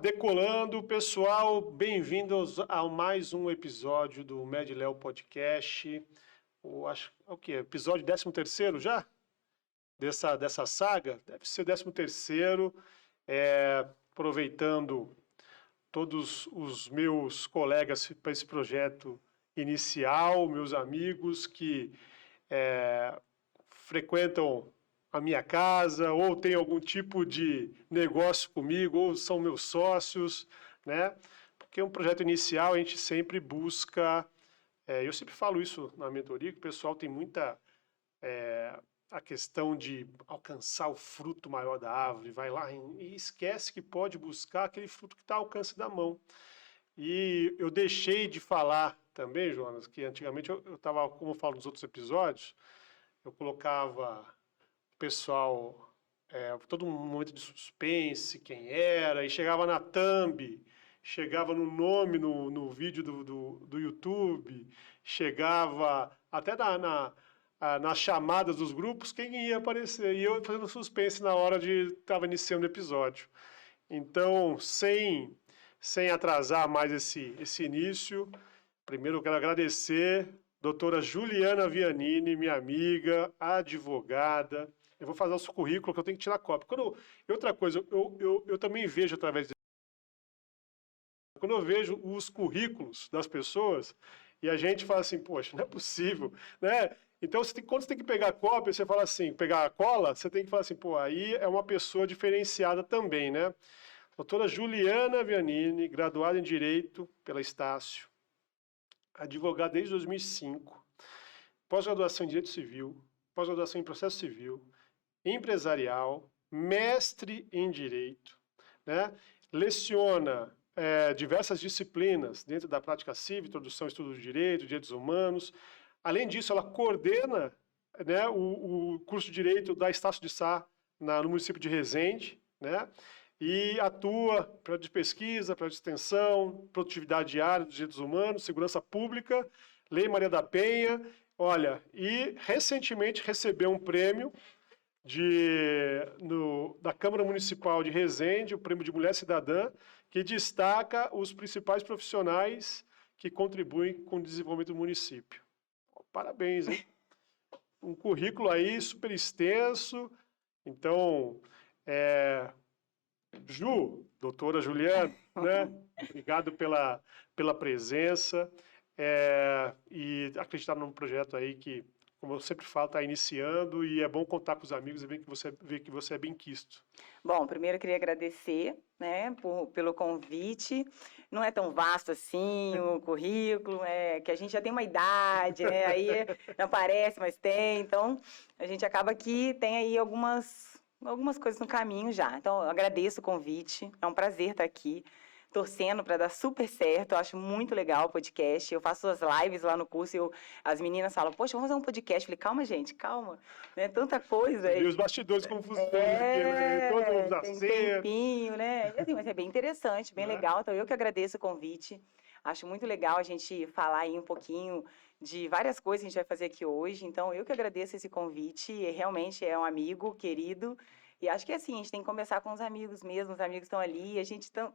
decolando, pessoal, bem-vindos a mais um episódio do MedLeo Podcast. Acho, o quê? Episódio 13º já? Dessa saga? Deve ser o 13º, aproveitando todos os meus colegas para esse projeto inicial, meus amigos que frequentam a minha casa, ou tem algum tipo de negócio comigo, ou são meus sócios, né? Porque um projeto inicial a gente sempre busca, eu sempre falo isso na mentoria, que o pessoal tem muita a questão de alcançar o fruto maior da árvore, vai lá e esquece que pode buscar aquele fruto que está ao alcance da mão. E eu deixei de falar também, Jonas, que antigamente eu estava, como eu falo nos outros episódios, eu colocava o pessoal, todo um momento de suspense, quem era, e chegava na thumb, chegava no nome no vídeo do YouTube, chegava até nas chamadas dos grupos, quem ia aparecer, e eu fazendo suspense na hora de estava iniciando o episódio. Então, sem atrasar mais esse início, primeiro eu quero agradecer doutora Juliana Vianini, minha amiga, advogada. Eu vou fazer o seu currículo, que eu tenho que tirar cópia. Outra coisa, eu também vejo através de... Quando eu vejo os currículos das pessoas, e a gente fala assim, poxa, não é possível, né? Então, quando você tem que pegar cópia, você fala assim, pegar a cola, você tem que falar assim, pô, aí é uma pessoa diferenciada também, né? Doutora Juliana Vianini, graduada em Direito pela Estácio, advogada desde 2005, pós-graduação em Direito Civil, pós-graduação em Processo Civil, empresarial, mestre em Direito, né? Leciona diversas disciplinas dentro da prática civil, introdução ao estudo do direito, direitos humanos. Além disso, ela coordena, né, o curso de Direito da Estácio de Sá no município de Resende, né? E atua para de pesquisa, para de extensão, produtividade diária dos direitos humanos, segurança pública, Lei Maria da Penha. Olha, e recentemente recebeu um prêmio da Câmara Municipal de Resende, o Prêmio de Mulher Cidadã, que destaca os principais profissionais que contribuem com o desenvolvimento do município. Parabéns, hein? Um currículo aí super extenso. Então, doutora Juliana, né? Obrigado pela presença e acreditar num projeto aí que, como eu sempre falo, está iniciando e é bom contar com os amigos e ver que você é bem quisto. Bom, primeiro eu queria agradecer, né, pelo convite. Não é tão vasto assim o currículo, que a gente já tem uma idade, né, aí não parece, mas tem. Então, a gente acaba que tem aí algumas coisas no caminho já. Então, eu agradeço o convite, é um prazer estar aqui, torcendo para dar super certo. Eu acho muito legal o podcast. Eu faço as lives lá no curso e as meninas falam, poxa, vamos fazer um podcast. Eu falei, calma, gente, calma. Né? Tanta coisa. E os bastidores como funcionam aqui, né? Todos os Tem acertos. tempinho, né? E assim, mas é bem interessante, bem legal. Então, eu que agradeço o convite. Acho muito legal a gente falar aí um pouquinho de várias coisas que a gente vai fazer aqui hoje. Então, eu que agradeço esse convite. Realmente é um amigo querido. E acho que assim, a gente tem que começar com os amigos mesmo, os amigos estão ali,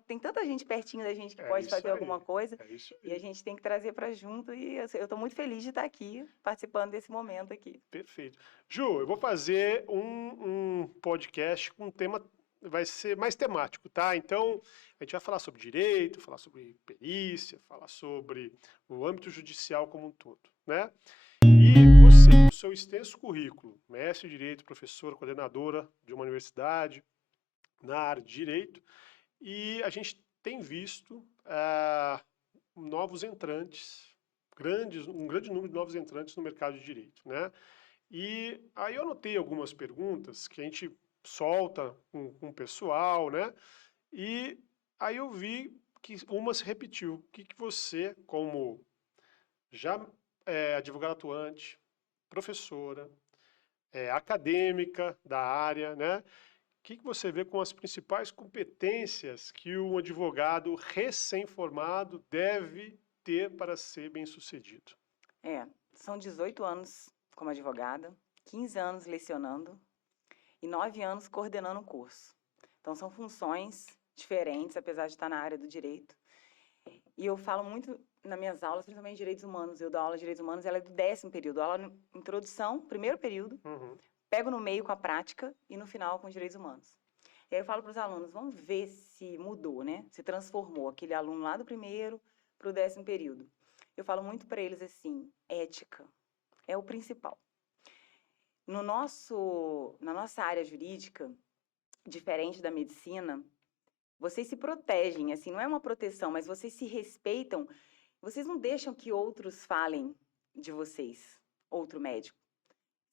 tem tanta gente pertinho da gente que pode fazer alguma coisa, e a gente tem que trazer para junto, e eu estou muito feliz de estar aqui, participando desse momento aqui. Perfeito. Ju, eu vou fazer um podcast com um tema, vai ser mais temático, tá? Então, a gente vai falar sobre direito, falar sobre perícia, falar sobre o âmbito judicial como um todo, né? E você, o seu extenso currículo, mestre em Direito, professora, coordenadora de uma universidade na área de Direito, e a gente tem visto novos entrantes, um grande número de novos entrantes no mercado de Direito, né? E aí eu anotei algumas perguntas que a gente solta com o pessoal, né? E aí eu vi que uma se repetiu. O que você, como já advogada atuante, professora, acadêmica da área, né? O que você vê como as principais competências que um advogado recém-formado deve ter para ser bem-sucedido? São 18 anos como advogada, 15 anos lecionando e 9 anos coordenando o curso. Então, são funções diferentes, apesar de estar na área do direito. E eu falo muito nas minhas aulas, principalmente de direitos humanos. Eu dou aula de direitos humanos, ela é do 10º período. Eu dou aula na introdução, primeiro período, Uhum. pego no meio com a prática e no final com os direitos humanos. E aí eu falo para os alunos, vamos ver se mudou, né? Se transformou aquele aluno lá do primeiro para o 10º período. Eu falo muito para eles assim, ética é o principal. Na nossa área jurídica, diferente da medicina, vocês se protegem, assim, não é uma proteção, mas vocês se respeitam, vocês não deixam que outros falem de vocês, outro médico.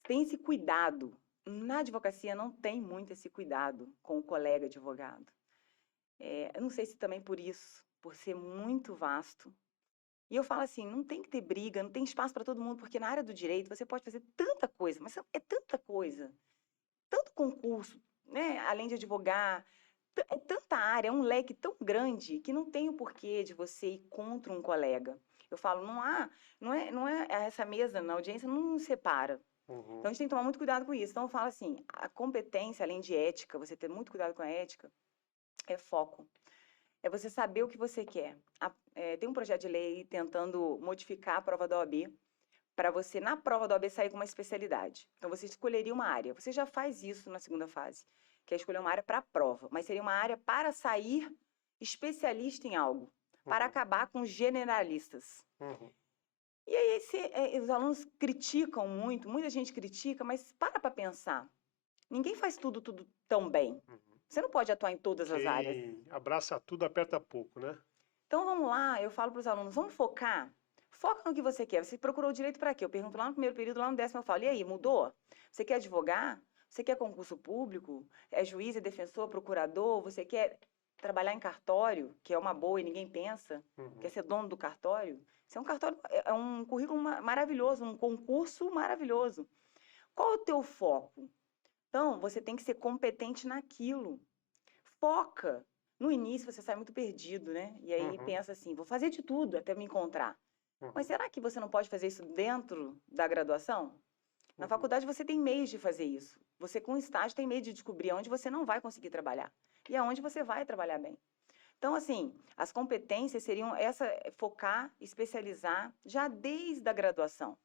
Tem esse cuidado. Na advocacia não tem muito esse cuidado com o colega advogado. Eu não sei se também por isso, por ser muito vasto. E eu falo assim, não tem que ter briga, não tem espaço para todo mundo, porque na área do direito você pode fazer tanta coisa, mas é tanta coisa, tanto concurso, né, além de advogar, é tanta área, é um leque tão grande que não tem o porquê de você ir contra um colega. Eu falo, não é essa mesa na audiência não nos separa. Uhum. Então a gente tem que tomar muito cuidado com isso. Então eu falo assim, a competência, além de ética, você ter muito cuidado com a ética, é foco. É você saber o que você quer. Tem um projeto de lei tentando modificar a prova da OAB para você, na prova da OAB, sair com uma especialidade. Então, você escolheria uma área. Você já faz isso na segunda fase, que é escolher uma área para a prova, mas seria uma área para sair especialista em algo, para Uhum. acabar com os generalistas. Uhum. E aí, os alunos criticam muito, muita gente critica, mas para pensar. Ninguém faz tudo tão bem. Uhum. Você não pode atuar em todas as áreas. Quem abraça tudo, aperta pouco, né? Então vamos lá, eu falo para os alunos, vamos focar? Foca no que você quer. Você procurou direito para quê? Eu pergunto lá no primeiro período, lá no 10º eu falo, e aí, mudou? Você quer advogar? Você quer concurso público? É juiz, é defensor, procurador? Você quer trabalhar em cartório, que é uma boa e ninguém pensa? Uhum. Quer ser dono do cartório? Isso é um cartório, é um currículo maravilhoso, um concurso maravilhoso. Qual é o teu foco? Então, você tem que ser competente naquilo. Foca. No início você sai muito perdido, né? E aí Uhum. pensa assim, vou fazer de tudo até me encontrar. Uhum. Mas será que você não pode fazer isso dentro da graduação? Na Uhum. faculdade você tem meios de fazer isso. Você com estágio tem meio de descobrir onde você não vai conseguir trabalhar e aonde você vai trabalhar bem. Então, assim, as competências seriam focar, especializar já desde a graduação.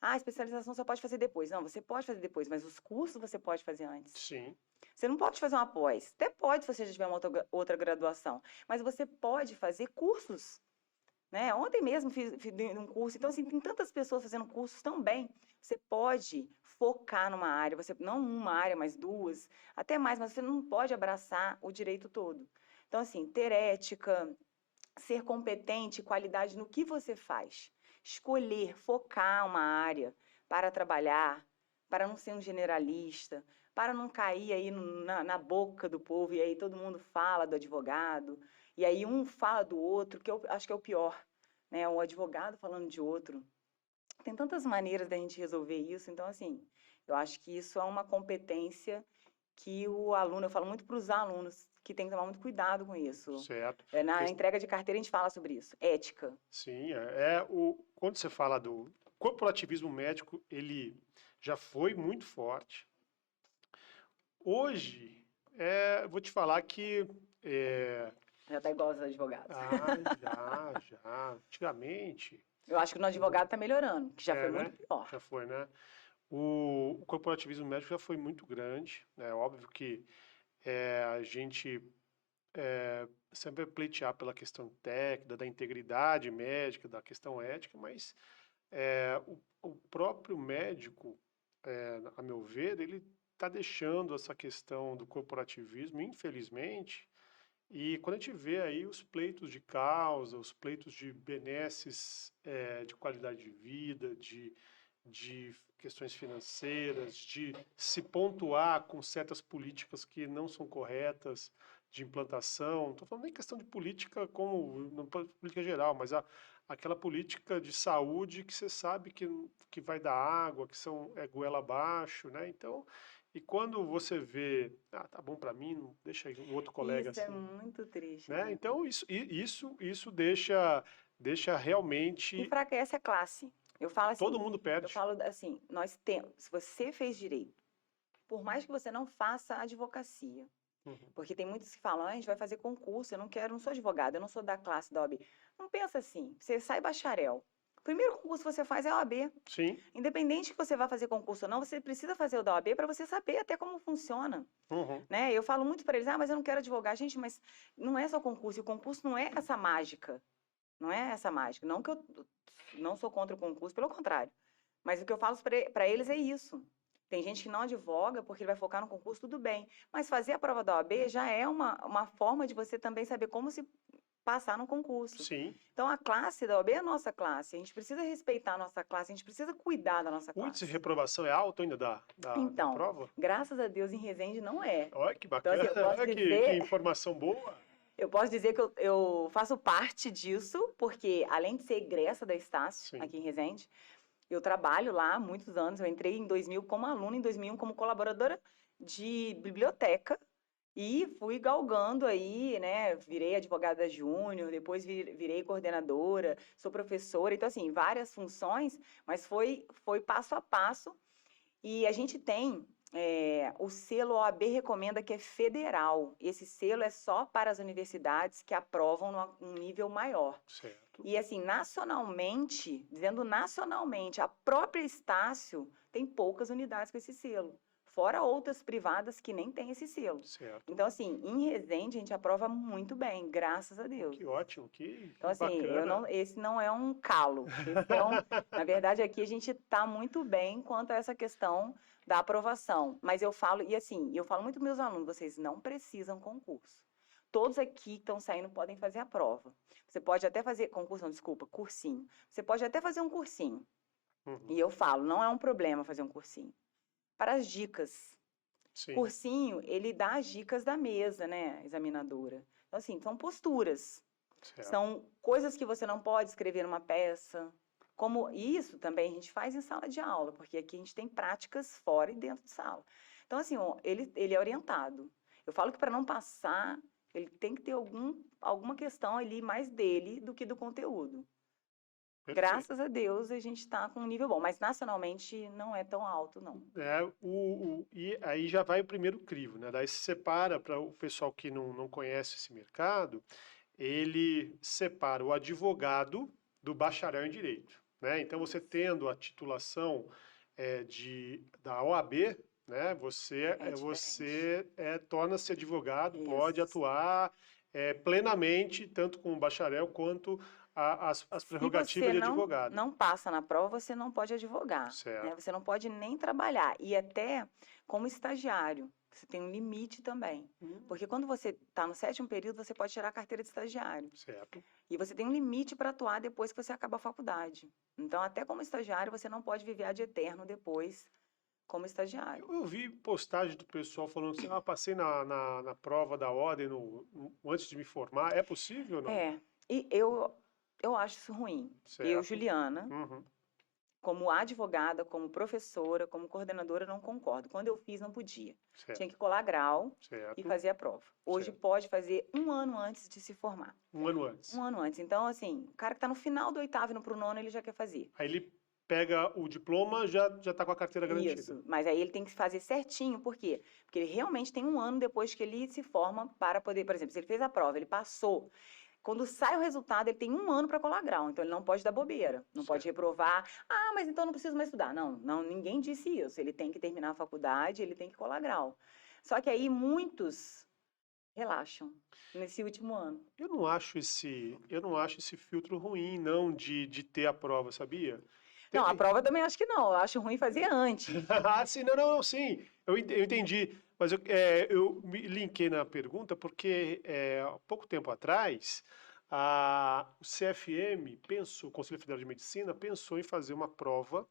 A especialização só pode fazer depois. Não, você pode fazer depois, mas os cursos você pode fazer antes. Sim. Você não pode fazer uma pós. Até pode se você já tiver uma outra graduação. Mas você pode fazer cursos. Né? Ontem mesmo fiz um curso. Então, assim, tem tantas pessoas fazendo cursos também. Você pode focar numa área. Não uma área, mas duas. Até mais, mas você não pode abraçar o direito todo. Então, assim, ter ética, ser competente, qualidade no que você faz. Escolher, focar uma área para trabalhar, para não ser um generalista, para não cair aí na boca do povo e aí todo mundo fala do advogado, e aí um fala do outro, que eu acho que é o pior, né? O advogado falando de outro. Tem tantas maneiras da gente resolver isso, então, assim, eu acho que isso é uma competência que o aluno, eu falo muito para os alunos, que tem que tomar muito cuidado com isso. Certo. Na entrega de carteira a gente fala sobre isso, ética. Sim, quando você fala do corporativismo médico, ele já foi muito forte. Hoje, vou te falar que Já está igual aos advogados. já. Antigamente, Eu acho que no advogado está melhorando, que já foi né? muito pior. Já foi, né? O corporativismo médico já foi muito grande, né? Óbvio que a gente sempre vai pleitear pela questão técnica, da integridade médica, da questão ética, mas o próprio médico, a meu ver, ele está deixando essa questão do corporativismo, infelizmente, e quando a gente vê aí os pleitos de causa, os pleitos de benesses, de qualidade de vida, de questões financeiras, de se pontuar com certas políticas que não são corretas de implantação, não estou falando nem questão de política como política geral, mas aquela política de saúde que você sabe que vai dar água, que é goela abaixo, né? Então, e quando você vê, tá bom para mim, não deixa o outro colega Isso é assim, muito triste, né? né? Então, isso deixa realmente Enfraquece a classe. todo mundo Eu perde. falo assim, nós temos, se você fez direito, por mais que você não faça advocacia, Uhum. Porque tem muitos que falam, a gente vai fazer concurso, eu não quero, não sou advogada, eu não sou da classe da OAB. Não pensa assim, você sai bacharel. O primeiro concurso que você faz é a OAB. Sim. Independente que você vá fazer concurso ou não, você precisa fazer o da OAB para você saber até como funciona. Uhum. Né? Eu falo muito para eles, mas eu não quero advogar. Gente, mas não é só concurso, e o concurso não é essa mágica. Não é essa mágica. Não que eu não sou contra o concurso, pelo contrário. Mas o que eu falo para eles é isso. Tem gente que não advoga porque ele vai focar no concurso, tudo bem. Mas fazer a prova da OAB já é uma forma de você também saber como se passar no concurso. Sim. Então, a classe da OAB é a nossa classe. A gente precisa respeitar a nossa classe, a gente precisa cuidar da nossa O índice classe. de reprovação é alto ainda da Então, prova? graças a Deus, em Resende não é. Olha que Então, bacana, assim, eu posso olha que dizer, informação boa. eu posso dizer que eu faço parte disso, porque além de ser egressa da Estácio, Sim. aqui em Resende, eu trabalho lá há muitos anos. Eu entrei em 2000 como aluna, em 2001 como colaboradora de biblioteca e fui galgando aí, né? Virei advogada júnior, depois virei coordenadora, sou professora. Então, assim, várias funções, mas foi passo a passo. E a gente tem o selo OAB Recomenda, que é federal. Esse selo é só para as universidades que aprovam num nível maior. Certo. E assim, nacionalmente, dizendo nacionalmente, a própria Estácio tem poucas unidades com esse selo. Fora outras privadas que nem têm esse selo. Certo. Então, assim, em Resende a gente aprova muito bem, graças a Deus. Que ótimo, que Então, assim, bacana. esse não é um calo. Na verdade, aqui a gente está muito bem quanto a essa questão da aprovação. Mas eu falo, e assim, eu falo muito para meus alunos, vocês não precisam concurso. Todos aqui que estão saindo podem fazer a prova. Você pode até fazer, concurso não, desculpa, cursinho. Você pode até fazer um cursinho. Uhum. E eu falo, não é um problema fazer um cursinho. Para as dicas. Sim. Cursinho, ele dá as dicas da mesa, né, examinadora. Então, assim, são posturas. Certo. São coisas que você não pode escrever numa peça. Como isso também a gente faz em sala de aula, porque aqui a gente tem práticas fora e dentro de sala. Então, assim, ó, ele é orientado. Eu falo que para não passar, ele tem que ter alguma questão ali mais dele do que do conteúdo. Perfeito. Graças a Deus a gente está com um nível bom, mas nacionalmente não é tão alto, não. E aí já vai o primeiro crivo, né? Daí se separa, para o pessoal que não conhece esse mercado, ele separa o advogado do bacharel em direito, né? Então você tendo a titulação da OAB, né? Você torna-se advogado, pode Isso. atuar plenamente, tanto como bacharel quanto as prerrogativas de advogado. Se você não passa na prova, você não pode advogar. Certo. Né? Você não pode nem trabalhar. E até como estagiário, você tem um limite também. Porque quando você está no 7º período, você pode tirar a carteira de estagiário. Certo. E você tem um limite para atuar depois que você acaba a faculdade. Então, até como estagiário, você não pode viver ad eterno depois como estagiário. Eu vi postagem do pessoal falando assim, passei na prova da ordem antes de me formar. É possível ou não? E eu acho isso ruim. Certo. Eu, Juliana, Uhum. como advogada, como professora, como coordenadora, não concordo. Quando eu fiz, não podia. Certo. Tinha que colar grau Certo. e fazer a prova. Hoje Certo. pode fazer 1 ano antes de se formar. 1 ano antes. 1 ano antes. Então, assim, o cara que está no final do 8º indo para o 9º, ele já quer fazer. Aí ele pega o diploma, já está com a carteira garantida. Isso, mas aí ele tem que fazer certinho, por quê? Porque ele realmente tem 1 ano depois que ele se forma para poder, por exemplo, se ele fez a prova, ele passou. Quando sai o resultado, ele tem 1 ano para colar grau, então ele não pode dar bobeira, não pode reprovar. Mas então não preciso mais estudar. Não, ninguém disse isso. Ele tem que terminar a faculdade, ele tem que colar grau. Só que aí muitos relaxam nesse último ano. Eu não acho esse filtro ruim, não, de ter a prova, sabia? Não, a prova também acho que não. Eu acho ruim fazer antes. Sim, sim. Eu entendi. Mas eu me linkei na pergunta porque há pouco tempo atrás o CFM o Conselho Federal de Medicina, pensou em fazer uma prova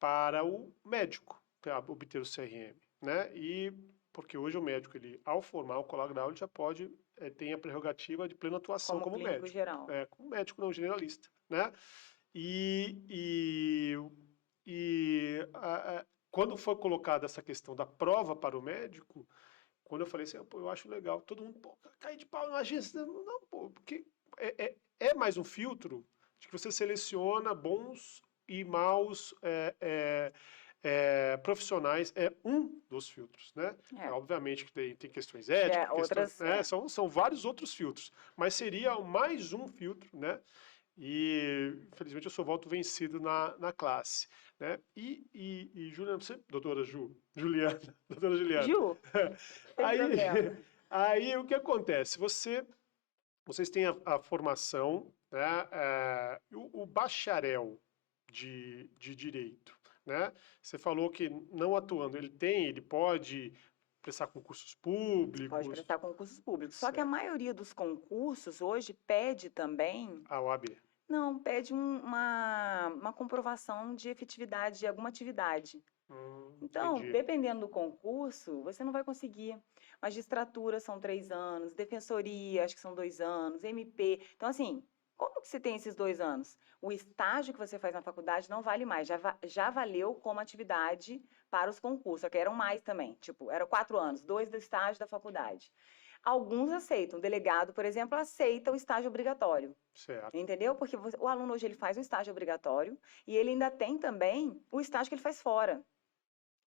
para o médico, para obter o CRM, né? E porque hoje o médico, ao formar o colar grau, ele já tem a prerrogativa de plena atuação como clínico médico. geral. Como médico não generalista, né? Quando foi colocada essa questão da prova para o médico, quando eu falei assim, eu acho legal, todo mundo, cai de pau na agência. Não, porque é mais um filtro de que você seleciona bons e maus profissionais. É um dos filtros, né? É. Obviamente que tem questões éticas, outras, né? São vários outros filtros, mas seria mais um filtro, né? E, infelizmente, eu sou voto vencido na classe, né? Juliana, doutora Juliana, doutora Juliana, Ju, tem aí, problema. aí o que acontece? Vocês têm a formação, né? O bacharel de direito, né? Você falou que não atuando, ele pode prestar concursos Pode públicos, prestar concursos públicos. Só que a certo? maioria dos concursos hoje pede também, A OAB. não, pede uma comprovação de efetividade de alguma atividade. Então, Entendi. dependendo do concurso, você não vai conseguir. Magistratura são 3 anos, defensoria, acho que são 2 anos, MP. Então, assim, como que você tem esses 2 anos? O estágio que você faz na faculdade não vale mais, já valeu como atividade para os concursos, só que eram mais também, tipo, eram 4 anos, 2 do estágio da faculdade. Alguns aceitam, o delegado, por exemplo, aceita o estágio obrigatório, Certo. entendeu? Porque o aluno hoje ele faz o estágio obrigatório e ele ainda tem também o estágio que ele faz fora.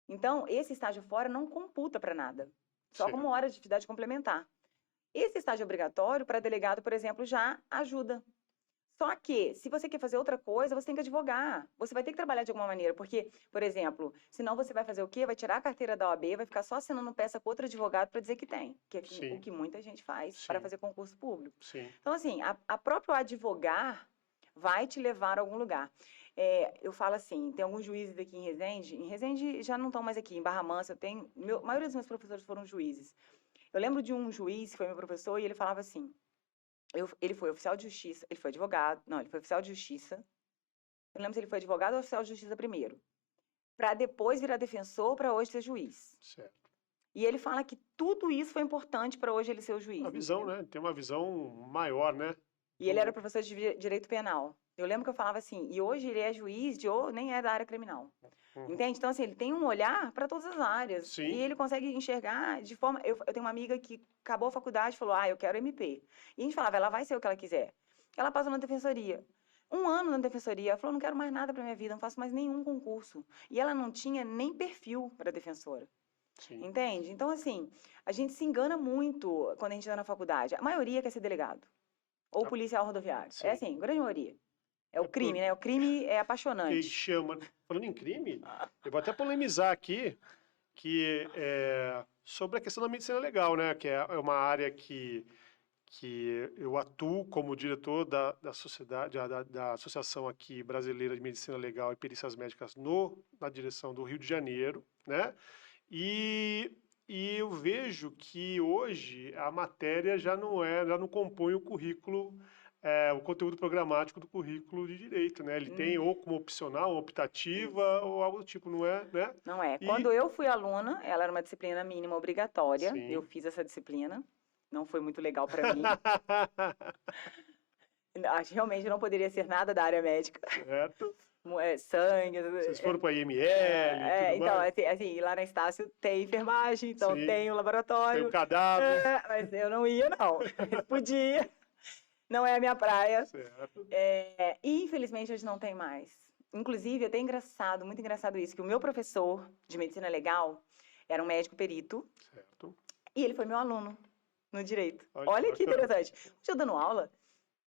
Então, esse estágio fora não computa para nada, só como Certo. hora de atividade complementar. Esse estágio obrigatório, para delegado, por exemplo, já ajuda. Só que, se você quer fazer outra coisa, você tem que advogar. Você vai ter que trabalhar de alguma maneira, porque, por exemplo, senão você vai fazer o quê? Vai tirar a carteira da OAB, vai ficar só assinando peça com outro advogado para dizer que tem, que é o Sim. que muita gente faz para Sim. fazer concurso público. Sim. Então, assim, a próprio advogar vai te levar a algum lugar. Eu falo assim, tem alguns juízes aqui em Resende já não estão mais aqui, em Barra Mansa, a maioria dos meus professores foram juízes. Eu lembro de um juiz que foi meu professor e ele falava assim, ele foi oficial de justiça, ele foi advogado, não, ele foi oficial de justiça, eu não lembro se ele foi advogado ou oficial de justiça primeiro, para depois virar defensor, para hoje ser juiz. Certo. E ele fala que tudo isso foi importante para hoje ele ser o juiz, Uma visão, entendeu? né? Tem uma visão maior, né? E ele era professor de direito penal. Eu lembro que eu falava assim, e hoje ele é juiz nem é da área criminal. Uhum. Entende? Então, assim, ele tem um olhar para todas as áreas. Sim. E ele consegue enxergar de forma. Eu tenho uma amiga que acabou a faculdade e falou: eu quero MP. E a gente falava: ela vai ser o que ela quiser. Ela passou na defensoria. 1 ano na defensoria. Ela falou: não quero mais nada para minha vida, não faço mais nenhum concurso. E ela não tinha nem perfil para defensora. Sim. Entende? Então, assim, a gente se engana muito quando a gente está na faculdade. A maioria quer ser delegado. Ou policial rodoviário. Sim. É assim, grande maioria. É o crime, né? O crime é Que apaixonante. chama. Falando em crime, eu vou até polemizar aqui que sobre a questão da medicina legal, né? Que é uma área que eu atuo como diretor da sociedade, da Associação aqui Brasileira de Medicina Legal e Perícias Médicas na direção do Rio de Janeiro, né? E eu vejo que hoje a matéria já não compõe o currículo, o conteúdo programático do currículo de direito, né? Ele tem ou como opcional, optativa, ou algo do tipo, não é, né? Não é. E, Quando eu fui aluna, ela era uma disciplina mínima obrigatória. sim. Eu fiz essa disciplina. Não foi muito legal para mim. Acho que realmente não poderia ser nada da área médica. Certo. Sangue. Vocês foram para a IML e tudo Então, mais? assim, lá na Estácio tem enfermagem, então Sim. tem o Tem laboratório. o cadáver. Mas eu não ia, não. Podia. Não é a minha praia. Certo. E infelizmente hoje não tem mais. Inclusive, é até engraçado, muito engraçado isso, que o meu professor de medicina legal era um médico perito Certo. e ele foi meu aluno no direito. Olha Olha que que bacana. interessante. Um dia eu dando aula,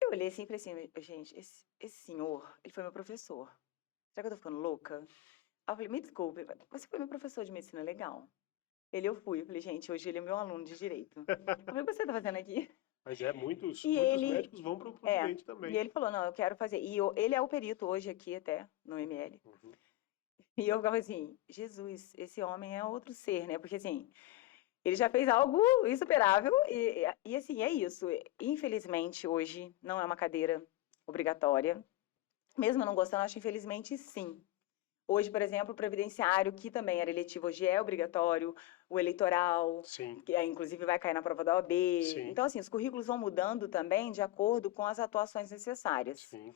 eu olhei assim e falei assim, gente, esse senhor, ele foi meu professor. Será que eu tô ficando louca? Aí eu falei, me desculpe, você foi meu professor de medicina legal? Eu fui. Eu falei, gente, hoje ele é meu aluno de direito. Eu falei, o que você tá fazendo aqui? Mas muitos E ele, médicos vão para o direito também. e ele falou, não, eu quero fazer. E ele é o perito hoje aqui até, no ML. Uhum. E eu ficava assim, Jesus, esse homem é outro ser, né? Porque assim, ele já fez algo insuperável e assim, é isso. Infelizmente, hoje, não é uma cadeira obrigatória. Mesmo eu não gostando, acho infelizmente sim. Hoje, por exemplo, o previdenciário, que também era eletivo, hoje é obrigatório, o eleitoral, Sim. que inclusive vai cair na prova da OAB. Sim. Então, assim, os currículos vão mudando também de acordo com as atuações necessárias. Sim.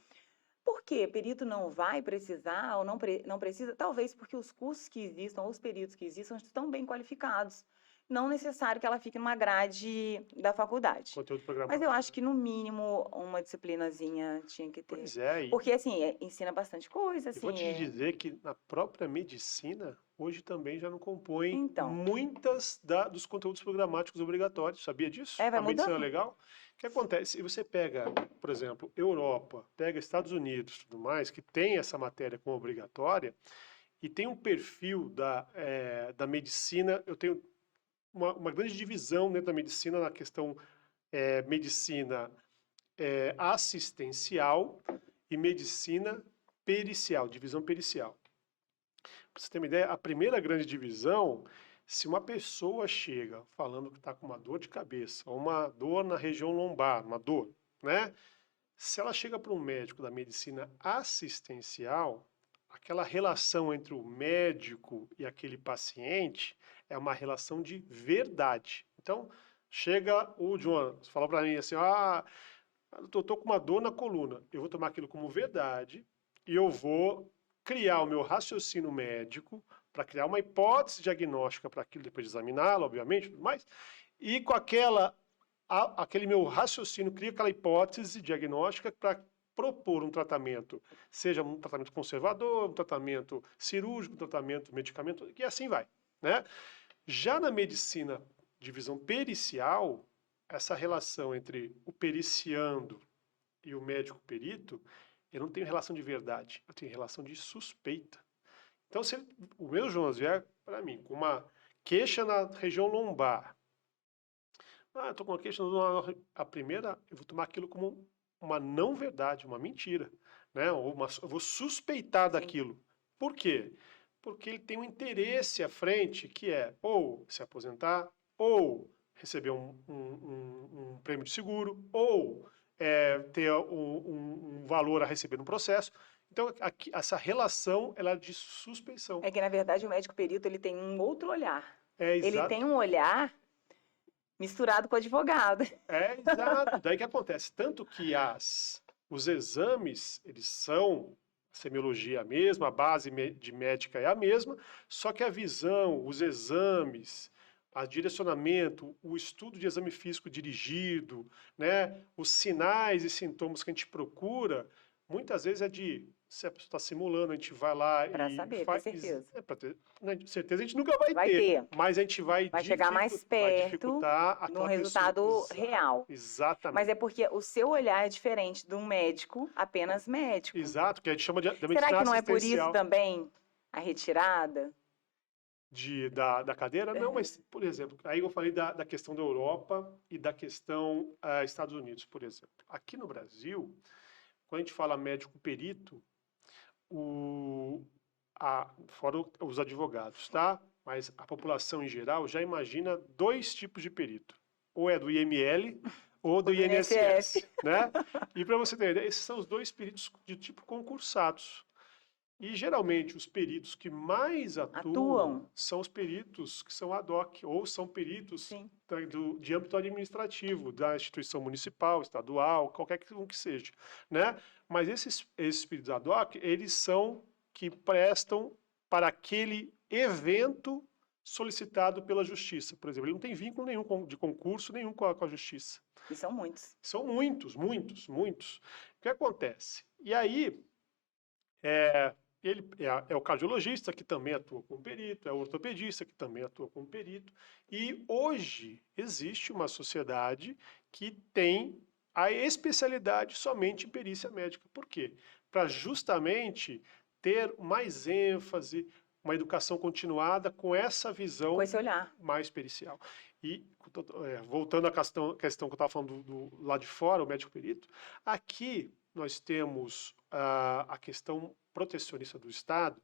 Por quê? Perito não vai precisar ou não precisa? Talvez porque os cursos que existam, os peritos que existam, estão bem qualificados. não necessário que ela fique numa grade da faculdade. Conteúdo Mas programado. eu acho que, no mínimo, uma disciplinazinha tinha que ter. Pois é, Porque, assim, ensina bastante coisa, e vou assim, te dizer que na própria medicina, hoje também já não compõe Então, muitas dos conteúdos programáticos obrigatórios. Sabia disso? vai A medicina mudando. legal? O que acontece? Se você pega, por exemplo, Europa, pega Estados Unidos e tudo mais, que tem essa matéria como obrigatória, e tem um perfil da medicina, eu tenho uma grande divisão dentro da medicina na questão medicina assistencial e medicina pericial, divisão pericial. Para você ter uma ideia, a primeira grande divisão, se uma pessoa chega falando que está com uma dor de cabeça, ou uma dor na região lombar, uma dor, né? Se ela chega para um médico da medicina assistencial, aquela relação entre o médico e aquele paciente é uma relação de verdade. Então, chega o Jonas, fala para mim assim, eu estou com uma dor na coluna, eu vou tomar aquilo como verdade e eu vou criar o meu raciocínio médico para criar uma hipótese diagnóstica para aquilo, depois de examiná-lo, obviamente, tudo mais, e com aquele meu raciocínio cria aquela hipótese diagnóstica para propor um tratamento, seja um tratamento conservador, um tratamento cirúrgico, um tratamento medicamento, e assim vai, né? Já na medicina divisão pericial, essa relação entre o periciando e o médico perito, eu não tenho relação de verdade, eu tenho relação de suspeita. Então, se o meu Jonas vier para mim com uma queixa na região lombar, eu estou com uma queixa na lombar, a primeira, eu vou tomar aquilo como uma não verdade, uma mentira, né? Eu vou suspeitar daquilo. Por quê? Porque ele tem um interesse à frente que é ou se aposentar, ou receber um prêmio de seguro, ou ter um valor a receber no processo. Então, essa relação ela é de suspeição. É que, na verdade, o médico perito ele tem um outro olhar. É Ele exato. tem um olhar misturado com o advogado. É exato. Daí que acontece. Tanto que os exames, eles são a semiologia é a mesma, a base de médica é a mesma, só que a visão, os exames, o direcionamento, o estudo de exame físico dirigido, né, os sinais e sintomas que a gente procura, muitas vezes se a pessoa está simulando, a gente vai lá Para e saber, ter faz. certeza. Para ter certeza a gente nunca vai Vai ter, ter. mas a gente vai chegar mais vai perto dificultar de um aquela resultado pessoa. real. Exatamente. Mas é porque o seu olhar é diferente de um médico, apenas médico. Exato, que a gente chama da Será medicina que não é por isso assistencial também a retirada? da cadeira. Não, mas, por exemplo, aí eu falei da questão da Europa e da questão Estados Unidos, por exemplo. Aqui no Brasil, quando a gente fala médico perito, fora os advogados, tá? Mas a população em geral já imagina dois tipos de perito. Ou é do IML ou do INSS, né? E para você ter ideia, esses são os dois peritos de tipo concursados. E geralmente os peritos que mais atuam são os peritos que são ad hoc, ou são peritos de âmbito administrativo, da instituição municipal, estadual, qualquer um que seja, né? Mas esses peritos ad hoc, eles são que prestam para aquele evento solicitado pela justiça. Por exemplo, ele não tem vínculo nenhum de concurso nenhum com a justiça. E são muitos. São muitos, muitos, muitos. O que acontece? E aí, ele é o cardiologista, que também atua como perito, é o ortopedista, que também atua como perito. E hoje existe uma sociedade que tem a especialidade somente em perícia médica. Por quê? Para justamente ter mais ênfase, uma educação continuada com essa visão com esse olhar mais pericial. E, voltando à questão que eu estava falando do lado de fora, o médico perito, aqui nós temos a questão protecionista do Estado,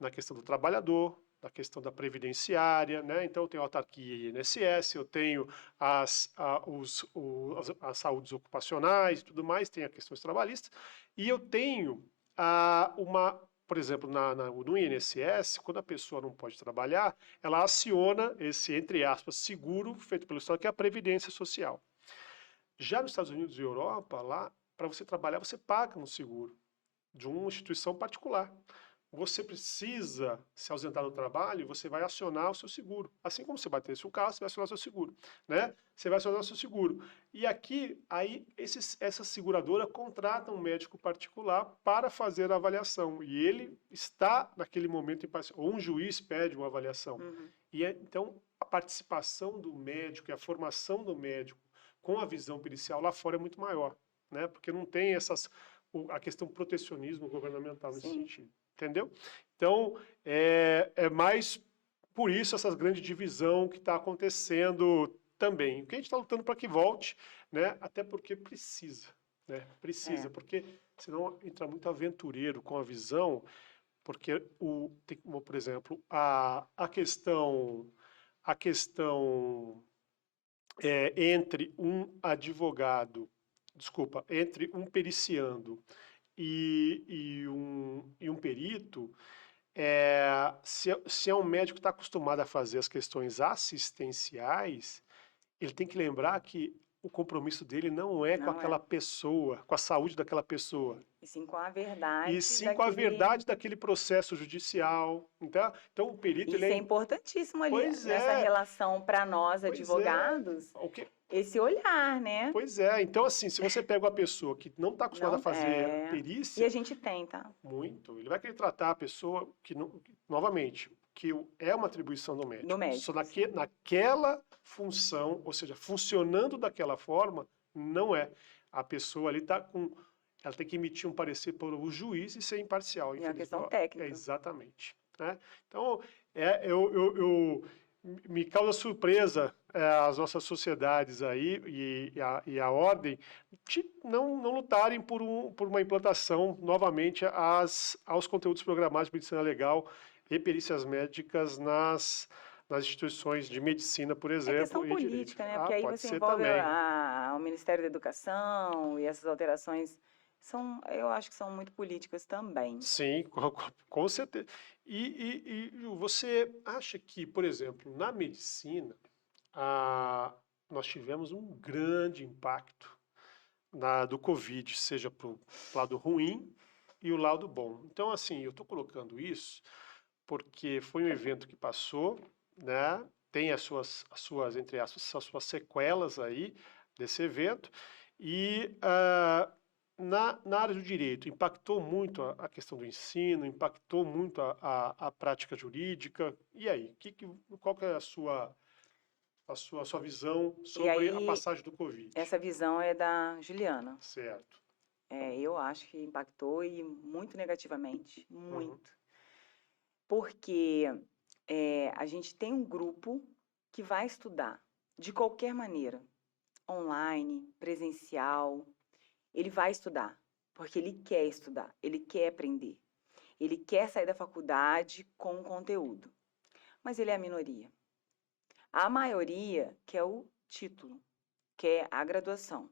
na questão do trabalhador, na questão da previdenciária, né? Então eu tenho a autarquia INSS, eu tenho as saúdes ocupacionais e tudo mais, tem a questões trabalhistas, e eu tenho por exemplo, no INSS, quando a pessoa não pode trabalhar, ela aciona esse, entre aspas, seguro feito pelo Estado, que é a Previdência Social. Já nos Estados Unidos e Europa, lá, para você trabalhar, você paga um seguro de uma instituição particular. você precisa se ausentar do trabalho, você vai acionar o seu seguro. Assim como você batesse o carro, você vai acionar o seu seguro, né? Você vai acionar o seu seguro. E aqui, aí, essa seguradora contrata um médico particular para fazer a avaliação. E ele está, naquele momento, ou um juiz pede uma avaliação. Uhum. Então, a participação do médico e a formação do médico com a visão pericial lá fora é muito maior, né? Porque não tem a questão protecionismo governamental nesse Sim. sentido. Entendeu? Então, é mais por isso essa grande divisão que está acontecendo também. O que a gente está lutando para que volte, né? Até porque precisa, né? Precisa, porque senão entra muito aventureiro com a visão, porque, por exemplo, a questão entre um advogado, entre um periciando e um perito, se é um médico que está acostumado a fazer as questões assistenciais, ele tem que lembrar que o compromisso dele não é com Não aquela é. pessoa, com a saúde daquela pessoa, E sim com a verdade e sim com a daquele... verdade daquele processo judicial. Então o perito, Isso é importantíssimo ali Pois nessa é, relação para nós, pois é. advogados, O que, esse olhar, né? Pois é. Então, assim, se você pega uma pessoa que não está acostumada a Não fazer é. E perícia, a gente tem, tá? muito. Ele vai querer tratar a pessoa que, novamente, que é uma atribuição do médico. Do Só médico. Sim. naquela função, ou seja, funcionando daquela forma, não é. A pessoa ali está com... Ela tem que emitir um parecer para o juiz e ser imparcial. E é uma questão Infelizmente. técnica. Exatamente. Né? Então, me causa surpresa as nossas sociedades aí e a ordem de não lutarem por uma implantação novamente aos conteúdos programados de medicina legal e perícias médicas nas instituições de medicina, por É exemplo, questão e direito. política, né? Porque aí Pode você ser envolve também. o Ministério da Educação e essas alterações eu acho que são muito políticas também. Sim, com certeza. E você acha que, por exemplo, na medicina, nós tivemos um grande impacto do Covid, seja para o lado ruim e o lado bom. Então, assim, eu estou colocando isso porque foi um evento que passou, né? Tem as suas, entre aspas, as suas sequelas aí desse evento, e na área do direito, impactou muito a questão do ensino, impactou muito a prática jurídica. E aí, qual que é a sua visão E sobre a aí, passagem do Covid? essa visão é da Juliana. Certo. Eu acho que impactou e muito negativamente, Uhum. muito. Porque a gente tem um grupo que vai estudar de qualquer maneira, online, presencial, ele vai estudar, porque ele quer estudar, ele quer aprender, ele quer sair da faculdade com conteúdo, mas ele é a minoria. A maioria quer o título, quer a graduação,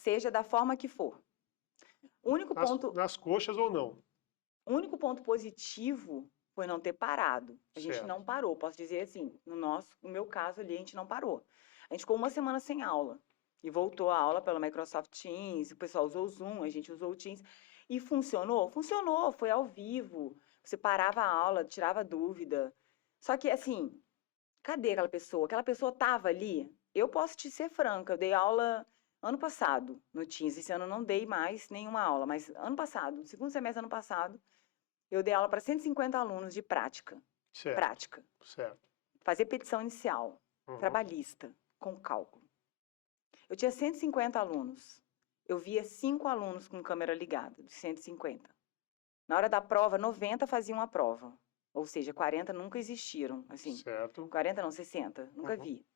seja da forma que for. O Nas coxas ou não? único ponto positivo foi não ter parado. A gente Certo. não parou, posso dizer assim, no meu caso ali, a gente não parou. A gente ficou uma semana sem aula e voltou a aula pela Microsoft Teams, o pessoal usou o Zoom, a gente usou o Teams. E funcionou? Funcionou, foi ao vivo. Você parava a aula, tirava dúvida. Só que, assim, cadê aquela pessoa? Aquela pessoa estava ali. Eu posso te ser franca, eu dei aula ano passado no Teams. Esse ano eu não dei mais nenhuma aula, mas ano passado, no segundo semestre ano passado, eu dei aula para 150 alunos de prática. Certo. Prática. Certo. Fazer petição inicial, trabalhista, com cálculo. Eu tinha 150 alunos. Eu via 5 alunos com câmera ligada, de 150. Na hora da prova, 90 faziam a prova. Ou seja, 40 nunca existiram. Assim, Certo. 40 não, 60. Nunca vi.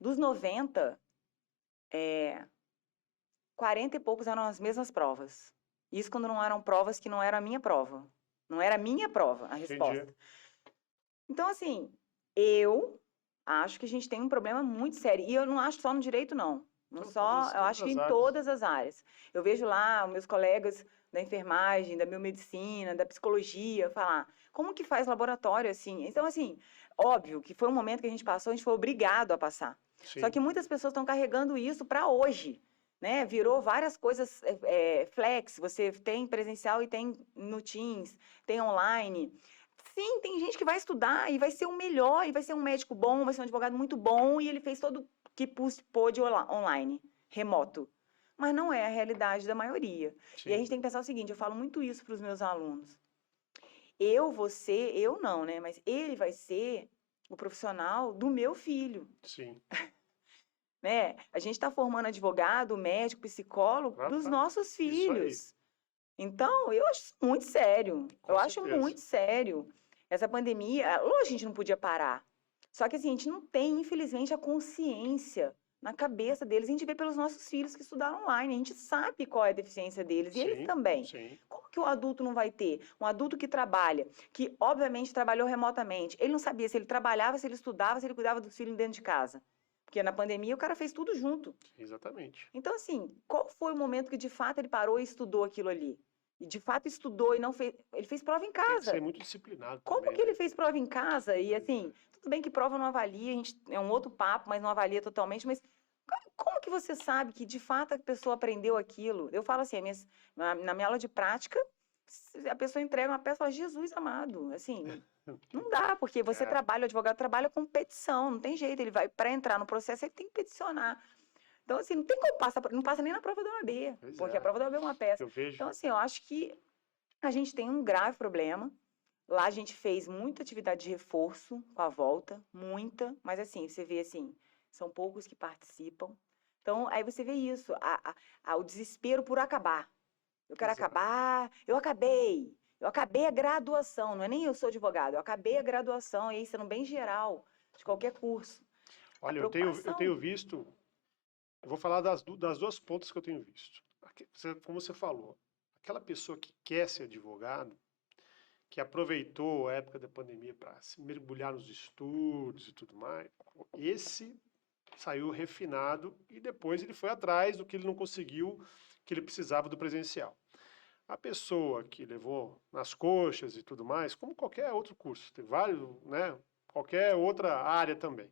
Dos 90, 40 e poucos eram as mesmas provas. Isso quando não eram provas que não era a minha prova. Não era a minha prova, a resposta. Entendi. Então, assim, eu acho que a gente tem um problema muito sério. E eu não acho só no direito, não. Não só, eu acho que em todas as áreas. Eu vejo lá os meus colegas da enfermagem, da biomedicina, da psicologia, falar como que faz laboratório, assim. Então, assim, óbvio que foi um momento que a gente passou, a gente foi obrigado a passar. Sim. Só que muitas pessoas estão carregando isso para hoje. né? Virou várias coisas flex, você tem presencial e tem no Teams, tem online. Sim, tem gente que vai estudar e vai ser o melhor, e vai ser um médico bom, vai ser um advogado muito bom, e ele fez todo o que pôde online, remoto. Mas não é a realidade da maioria. E a Sim, gente tem que pensar o seguinte, eu falo muito isso para os meus alunos. Eu não, né? Mas ele vai ser o profissional do meu filho, sim. né? A gente está formando advogado, médico, psicólogo dos nossos Isso aí, filhos. Então, eu acho isso muito sério. com Eu acho certeza. muito sério. Essa pandemia, lógico, a gente não podia parar. Só que assim, a gente não tem, infelizmente, a consciência na cabeça deles. A gente vê pelos nossos filhos que estudaram online. A gente sabe qual é a deficiência deles. E eles Sim, também. sim. Como que o adulto não vai ter? Um adulto que trabalha, que obviamente trabalhou remotamente. Ele não sabia se ele trabalhava, se ele estudava, se ele cuidava dos filhos dentro de casa. Porque na pandemia o cara fez tudo junto. Exatamente. Então, assim, qual foi o momento que de fato ele parou e estudou aquilo ali? E de fato estudou e não fez. Ele fez prova em Tem que ser casa. muito disciplinado Como também, que né? ele fez prova em casa? E Pois assim, é. tudo bem que prova não avalia, a gente, é um outro papo, mas não avalia totalmente. Mas como que você sabe que de fato a pessoa aprendeu aquilo? Eu falo assim, na minha aula de prática, a pessoa entrega uma peça e fala, Jesus amado, assim, não dá, porque você É, trabalha, o advogado trabalha com petição, não tem jeito, ele vai, para entrar no processo, ele tem que peticionar. Então, assim, não tem como passar, não passa nem na prova da OAB, pois porque a é. prova da OAB é uma peça. Eu vejo. Então, assim, eu acho que a gente tem um grave problema. Lá a gente fez muita atividade de reforço com a volta, muita, mas assim, você vê assim, são poucos que participam. Então, aí você vê isso, o desespero por acabar. Eu quero Exato. acabar, eu acabei a graduação, não é nem eu sou advogado, eu acabei a graduação, e aí sendo bem geral, de qualquer curso. A Olha, eu tenho preocupação, visto, eu vou falar das duas pontas que eu tenho visto. Como você falou, aquela pessoa que quer ser advogado, que aproveitou a época da pandemia para se mergulhar nos estudos e tudo mais, esse saiu refinado e depois ele foi atrás do que ele não conseguiu, que ele precisava do presencial. A pessoa que levou nas coxas e tudo mais, como qualquer outro curso, tem vários, né? Qualquer outra área também.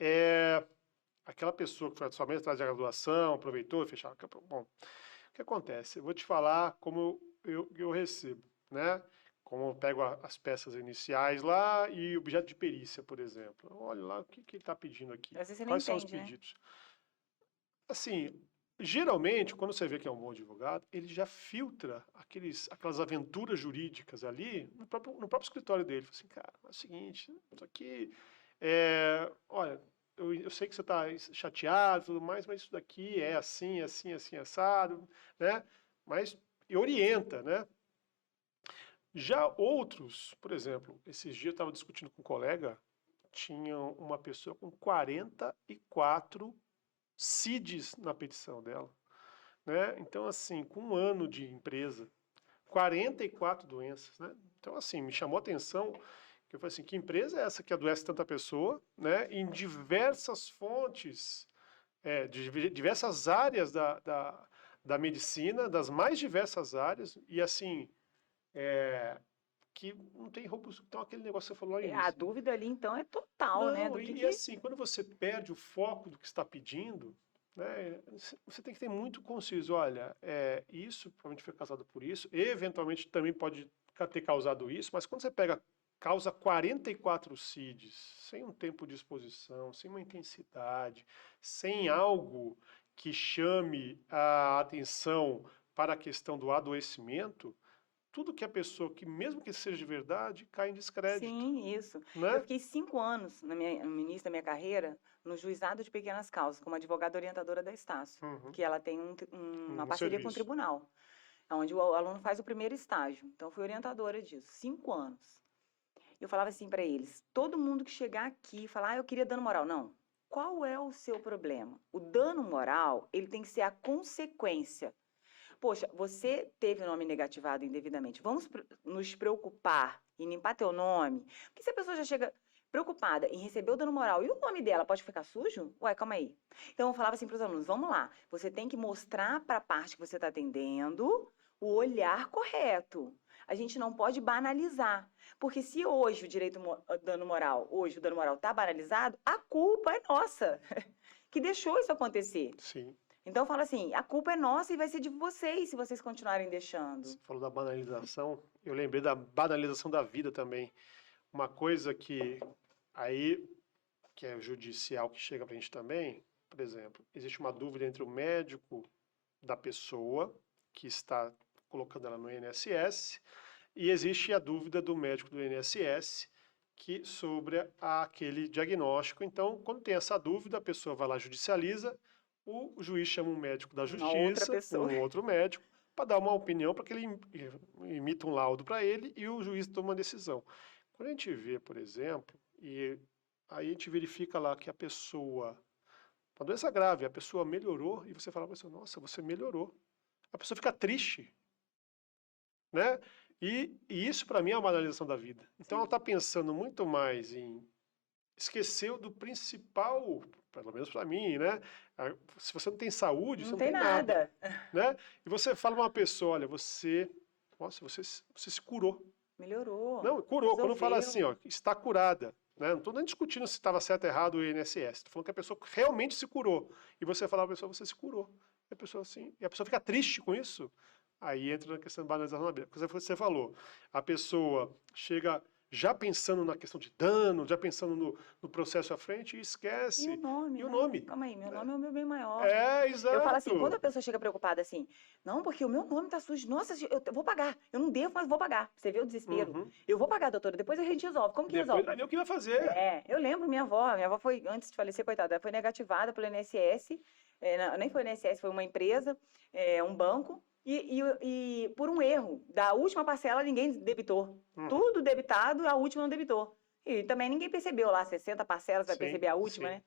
É, aquela pessoa que foi somente atrás da graduação, aproveitou e fechou. Bom, o que acontece? Eu vou te falar como eu recebo, né? Como eu pego as peças iniciais lá e objeto de perícia, por exemplo. Olha lá o que ele está pedindo aqui. às vezes você nem Quais são os entende, né? pedidos? Assim, geralmente, quando você vê que é um bom advogado, ele já filtra aquelas aventuras jurídicas ali no próprio escritório dele. Fala assim, cara, é o seguinte, isso aqui, olha, eu sei que você está chateado e tudo mais, mas isso daqui é assim, assim, assim, assado, né? Mas, e orienta, né? Já outros, por exemplo, esses dias eu estava discutindo com um colega, tinha uma pessoa com 44 CIDs na petição dela, né? Então, assim, com um ano de empresa, 44 doenças, né? Então, assim, me chamou a atenção, que eu falei assim, que empresa é essa que adoece tanta pessoa, né? Em diversas fontes, de diversas áreas da medicina, das mais diversas áreas, e assim, que não tem robustez. Então, aquele negócio que você falou lá no A início, né? dúvida ali, então, é total, né? Não, Do e que... assim, quando você perde o foco do que está pedindo, né, você tem que ter muito conciso. Olha, isso provavelmente foi causado por isso, eventualmente também pode ter causado isso, mas quando você causa 44 CIDs, sem um tempo de exposição, sem uma intensidade, sem algo que chame a atenção para a questão do adoecimento, tudo que a pessoa, que mesmo que seja de verdade, cai em descrédito, Sim, isso. Eu né? fiquei 5 anos no início da minha carreira no juizado de pequenas causas, como advogada orientadora da Estácio, Uhum. que ela tem uma Um parceria com o serviço. tribunal, onde o aluno faz o primeiro estágio. Então, eu fui orientadora disso, 5 anos. Eu falava assim para eles: todo mundo que chegar aqui e falar, eu queria dano moral. Não. Qual é o seu problema? O dano moral, ele tem que ser a consequência. Poxa, você teve o nome negativado indevidamente. Vamos nos preocupar em limpar teu nome? Porque se a pessoa já chega preocupada em receber o dano moral e o nome dela pode ficar sujo? Ué, calma aí. Então eu falava assim para os alunos: vamos lá, você tem que mostrar para a parte que você está atendendo o olhar correto. A gente não pode banalizar. Porque se hoje hoje o dano moral está banalizado, a culpa é nossa, que deixou isso acontecer. Sim. Então, eu falo assim, a culpa é nossa e vai ser de vocês se vocês continuarem deixando. Você falou da banalização, eu lembrei da banalização da vida também. Uma coisa aí, que é judicial, que chega pra gente também, por exemplo, existe uma dúvida entre o médico da pessoa que está colocando ela no INSS e existe a dúvida do médico do INSS sobre aquele diagnóstico. Então, quando tem essa dúvida, a pessoa vai lá, judicializa, o juiz chama um médico da Uma outra justiça, pessoa. um outro médico, para dar uma opinião, para que ele emita um laudo para ele e o juiz toma uma decisão. Quando a gente vê, por exemplo, e aí a gente verifica lá que a pessoa, uma doença grave, a pessoa melhorou, e você fala para a pessoa, nossa, você melhorou. A pessoa fica triste, né? E isso para mim é uma banalização da vida. Então ela está pensando muito mais em esqueceu do principal, pelo menos para mim, né? Se você não tem saúde, você Não não tem tem nada, nada. né? E você fala para uma pessoa, olha, nossa, você se curou. Melhorou. Não, curou. Quando fala assim, Resolveu. ó, está curada, né? Não estou nem discutindo se estava certo ou errado o INSS. Estou falando que a pessoa realmente se curou. E você fala para a pessoa, você se curou. E a pessoa assim, e a pessoa fica triste com isso. Aí entra na questão de banalização da vida. Porque você falou, a pessoa chega já pensando na questão de dano, já pensando no processo à frente e esquece. E o nome, E o né? nome. Calma aí, meu nome é o meu bem maior. É, exato. Eu falo assim, quando a pessoa chega preocupada assim, não, porque o meu nome tá sujo, nossa, eu vou pagar, eu não devo, mas vou pagar. Você vê o desespero? Uhum. Eu vou pagar, doutora, depois a gente resolve. Como que Depois resolve? vai ver o que vai fazer. É, eu lembro minha avó foi, antes de falecer, coitada, ela foi negativada pelo INSS, nem foi o INSS, foi uma empresa, um banco, e por um erro, da última parcela ninguém debitou. Uhum. Tudo debitado, a última não debitou. E também ninguém percebeu lá, 60 parcelas, vai Sim, perceber a última, sim. né?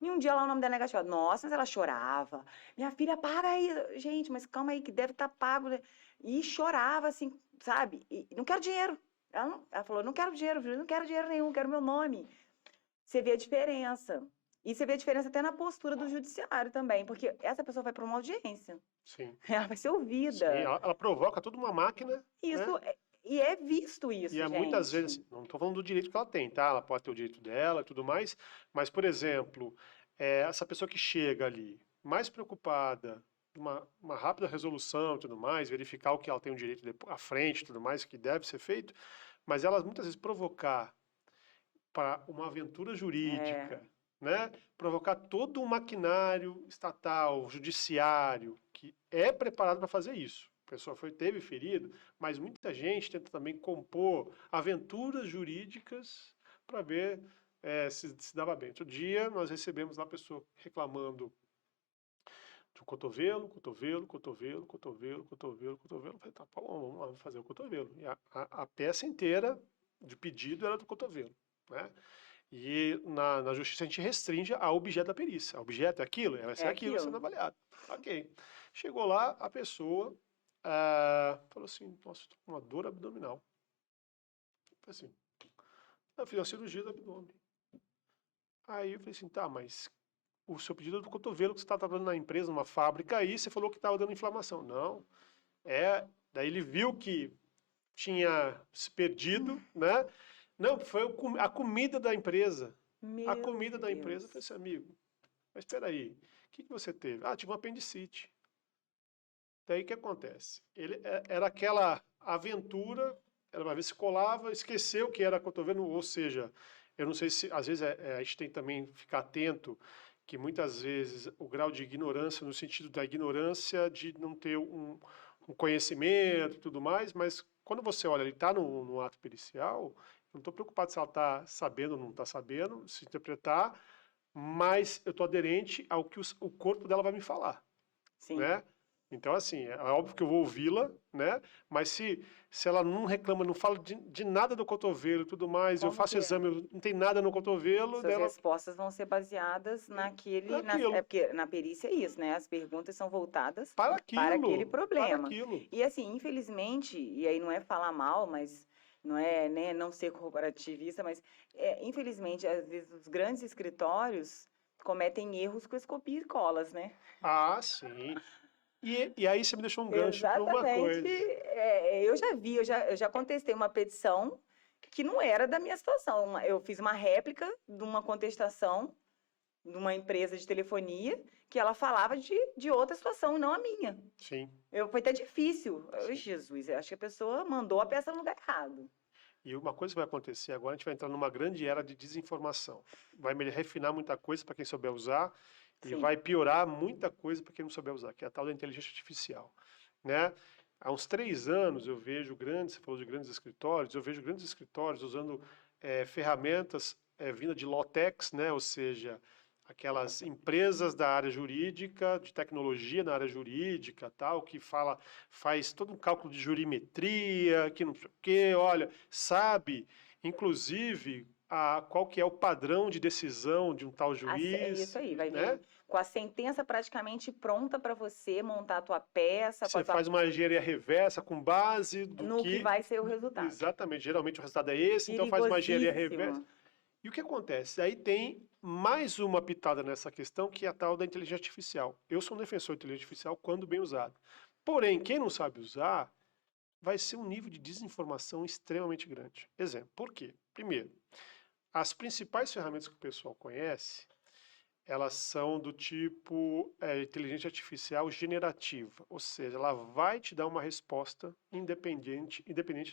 E um dia lá o nome dela é negativado. Nossa, mas ela chorava. Minha filha, paga aí. Gente, mas calma aí, que deve estar pago, né? E chorava, assim, sabe? E não quero dinheiro. Ela falou, não quero dinheiro, filho, não quero dinheiro nenhum, quero meu nome. Você vê a diferença. E você vê a diferença até na postura do judiciário também, porque essa pessoa vai para uma audiência. Sim. Ela vai ser Sim, ouvida. ela provoca toda uma máquina, Isso, né? e é visto isso, E é gente. muitas vezes, não estou falando do direito que ela tem, tá? Ela pode ter o direito dela e tudo mais, mas, por exemplo, essa pessoa que chega ali, mais preocupada, uma rápida resolução e tudo mais, verificar o que ela tem o direito à frente e tudo mais, que deve ser feito, mas ela muitas vezes provocar para uma aventura jurídica, né? Provocar todo um maquinário estatal, judiciário, que é preparado para fazer isso. A pessoa teve ferido, mas muita gente tenta também compor aventuras jurídicas para ver se dava bem. Outro dia nós recebemos lá a pessoa reclamando do cotovelo, cotovelo, cotovelo, cotovelo, cotovelo, cotovelo. Eu falei, tá bom, vamos lá fazer o cotovelo. E a peça inteira de pedido era do cotovelo, né? E na justiça a gente restringe a objeto da perícia. Objeto é aquilo? Vai ser aquilo sendo avaliado. Ok. Chegou lá, a pessoa falou assim, nossa, estou com uma dor abdominal. Eu falei assim, eu fiz uma cirurgia do abdômen. Aí eu falei assim, tá, mas o seu pedido é do cotovelo que você está trabalhando na empresa, numa fábrica, aí você falou que estava dando inflamação. Não, daí ele viu que tinha se perdido, né? Não, foi a comida da empresa. A comida da empresa, eu falei assim, amigo, mas espera aí, o que você teve? Ah, tive uma apendicite. Daí o que acontece? Era aquela aventura, era para ver se colava, esqueceu que era cotovelo, ou seja, eu não sei se, às vezes a gente tem que também ficar atento, que muitas vezes o grau de ignorância, no sentido da ignorância de não ter um conhecimento e tudo mais, mas quando você olha, ele está no ato pericial, não estou preocupado se ela está sabendo ou não está sabendo, se interpretar, mas eu estou aderente ao que o corpo dela vai me falar, Sim. né? Então, assim, é óbvio que eu vou ouvi-la, né? Mas se ela não reclama, não fala de nada do cotovelo e tudo mais, eu faço exame, não tem nada no cotovelo Suas dela. respostas vão ser baseadas naquilo. Porque na perícia é isso, né? As perguntas são voltadas para aquele problema. Para aquilo. E assim, infelizmente, e aí não é falar mal, mas não é, né, não ser corporativista, mas infelizmente, às vezes, os grandes escritórios cometem erros com escopia e colas, né? Ah, sim. E aí você me deixou um gancho para uma coisa. Eu já vi, eu já contestei uma petição que não era da minha situação. Eu fiz uma réplica de uma contestação de uma empresa de telefonia que ela falava de outra situação, não a minha. Sim. Foi até difícil. Sim. Jesus, eu acho que a pessoa mandou a peça no lugar errado. E uma coisa que vai acontecer agora, a gente vai entrar numa grande era de desinformação. Vai refinar muita coisa para quem souber usar e Sim. vai piorar muita coisa para quem não souber usar, que é a tal da inteligência artificial, né? Há uns 3 anos eu vejo grandes, você falou de grandes escritórios, eu vejo grandes escritórios usando ferramentas vindas de Lotex, né? Ou seja, aquelas empresas da área jurídica, de tecnologia na área jurídica, tal, que faz todo um cálculo de jurimetria, que não sei o quê, olha, sabe, inclusive, qual que é o padrão de decisão de um tal É juiz, isso aí, vai né? vir com a sentença praticamente pronta para você montar a tua peça, com a Você tua... faz uma engenharia reversa com base do no que vai ser o resultado. Exatamente, geralmente o resultado é esse, então faz uma engenharia reversa. Perigosíssimo. E o que acontece? Aí tem mais uma pitada nessa questão, que é a tal da inteligência artificial. Eu sou um defensor de inteligência artificial quando bem usada. Porém, quem não sabe usar, vai ser um nível de desinformação extremamente grande. Exemplo, por quê? Primeiro, as principais ferramentas que o pessoal conhece, elas são do tipo inteligência artificial generativa, ou seja, ela vai te dar uma resposta independente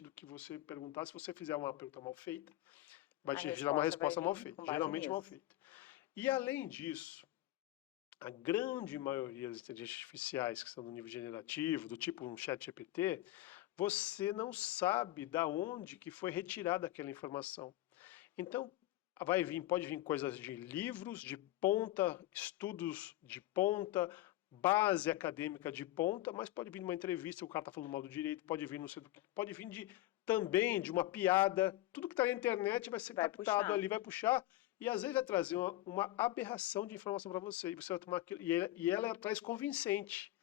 do que você perguntar. Se você fizer uma pergunta mal feita, vai te gerar uma resposta mal feita, geralmente mal feita. E além disso, a grande maioria das inteligências artificiais que são do nível generativo, do tipo um chat GPT, você não sabe da onde que foi retirada aquela informação. Então, pode vir coisas de livros de ponta, estudos de ponta, base acadêmica de ponta, mas pode vir uma entrevista, o cara está falando mal do direito, pode vir, não sei do que, pode vir também de uma piada, tudo que está na internet vai ser captado ali, vai puxar, e às vezes vai trazer uma aberração de informação para você, e você vai tomar aquilo, e ela traz convincente,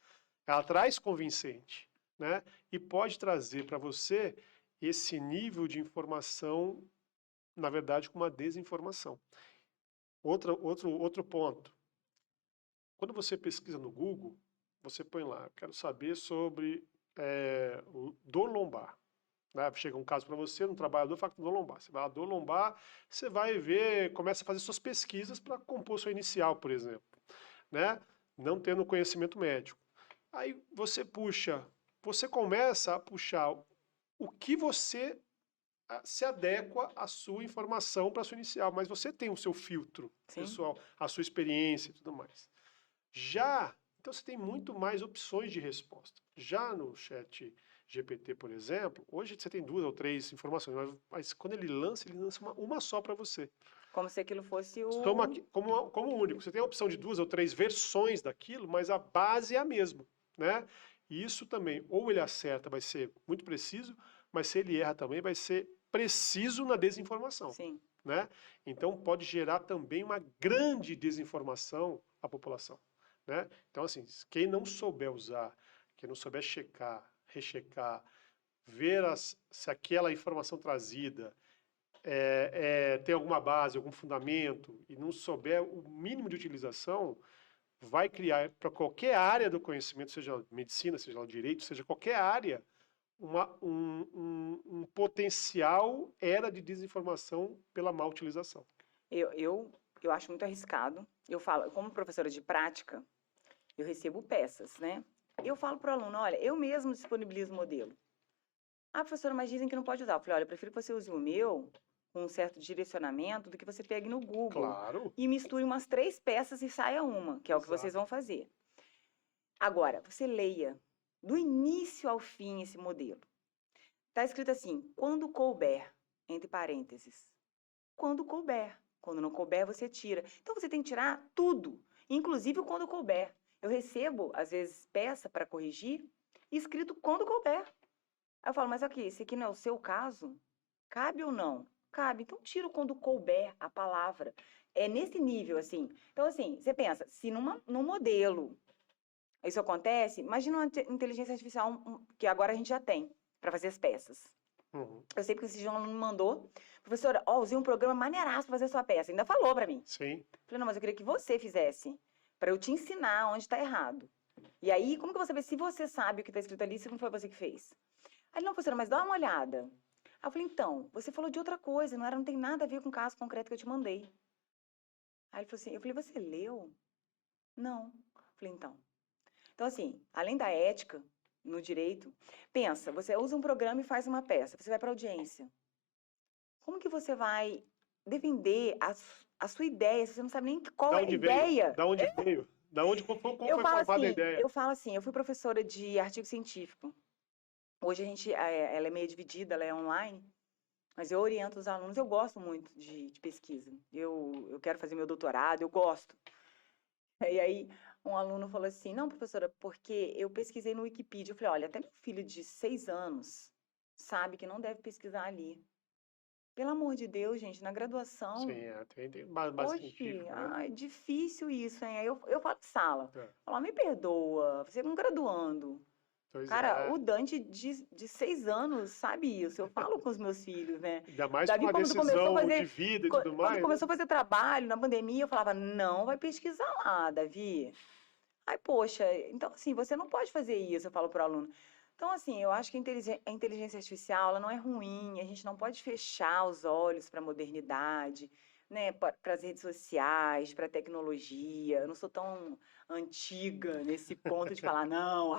né? E pode trazer para você esse nível de informação, na verdade, com uma desinformação. Outro ponto. Quando você pesquisa no Google, você põe lá, quero saber sobre dor lombar. Né? Chega um caso para você, um trabalhador fala com dor lombar. Você vai lá, dor lombar, você vai ver, começa a fazer suas pesquisas para compor sua inicial, por exemplo. Né? Não tendo conhecimento médico. Aí você começa a puxar o que você se adequa à sua informação para a sua inicial, mas você tem o seu filtro pessoal, a sua experiência e tudo mais. Então você tem muito mais opções de resposta. Já no chat GPT, por exemplo, hoje você tem 2 ou 3 informações, mas quando ele lança uma só para você. Como se aquilo fosse o... Como único. Você tem a opção de 2 ou 3 versões daquilo, mas a base é a mesma, né? E isso também, ou ele acerta, vai ser muito preciso, mas se ele erra também, vai ser preciso na desinformação. Sim. Né? Então pode gerar também uma grande desinformação à população. Né? Então, assim, quem não souber usar, quem não souber checar, rechecar, ver se aquela informação trazida tem alguma base, algum fundamento, e não souber o mínimo de utilização, vai criar para qualquer área do conhecimento, seja medicina, seja direito, seja qualquer área, um potencial era de desinformação pela má utilização. Eu acho muito arriscado. Eu falo, como professora de prática, eu recebo peças, né? Eu falo para o aluno, olha, eu mesmo disponibilizo o modelo. Ah, professora, mas dizem que não pode usar. Eu falei, olha, eu prefiro que você use o meu, com um certo direcionamento, do que você pegue no Google. Claro. E misture umas 3 peças e saia uma, que é o que vocês vão fazer. Agora, você leia do início ao fim esse modelo. Está escrito assim, quando couber, entre parênteses. Quando couber. Quando não couber, você tira. Então, você tem que tirar tudo, inclusive o quando couber. Eu recebo, às vezes, peça para corrigir, escrito quando couber. Aí eu falo, mas aqui, esse aqui não é o seu caso? Cabe ou não? Cabe. Então, tira o quando couber a palavra. É nesse nível, assim. Então, assim, você pensa, se num modelo isso acontece, imagina uma inteligência artificial que agora a gente já tem para fazer as peças. Uhum. Eu sei porque esse João me mandou, professora, usei um programa maneiraço para fazer sua peça. Ainda falou para mim. Sim. Falei, não, mas eu queria que você fizesse, para eu te ensinar onde está errado. E aí, como que você vê se você sabe o que está escrito ali, se não foi você que fez? Aí, não, professora, mas dá uma olhada. Aí eu falei, então, você falou de outra coisa, não tem nada a ver com o caso concreto que eu te mandei. Aí ele falou assim, eu falei, você leu? Não. Falei, então. Então, assim, além da ética no direito, pensa, você usa um programa e faz uma peça, você vai para audiência. Como que você vai defender a sua ideia se você não sabe nem qual Da é a onde veio? ideia? Da onde veio? Da onde, como foi formada a ideia? Eu falo assim, eu fui professora de artigo científico. Hoje a gente, ela é meio dividida, ela é online, mas eu oriento os alunos, eu gosto muito de pesquisa. Eu quero fazer meu doutorado, eu gosto. E aí, um aluno falou assim, não, professora, porque eu pesquisei no Wikipedia. Eu falei, olha, até meu filho de 6 anos sabe que não deve pesquisar ali. Pelo amor de Deus, gente, na Sim, graduação, tem base oxe, científica, né? é difícil isso, hein? Aí eu falo em sala, É, falo, me perdoa, você é um graduando. pois Cara, é. o Dante de 6 anos sabe isso. Eu falo com os meus filhos, né? Ainda mais com Davi, uma quando começou a decisão de fazer, vida e tudo quando mais, né? começou a fazer trabalho na pandemia, eu falava, não, vai pesquisar lá, Davi. Aí, poxa, então assim, você não pode fazer isso, eu falo para o aluno. Então, assim, eu acho que a inteligência artificial, ela não é ruim, a gente não pode fechar os olhos para a modernidade, né, para as redes sociais, para a tecnologia. Eu não sou tão antiga nesse ponto de falar, não,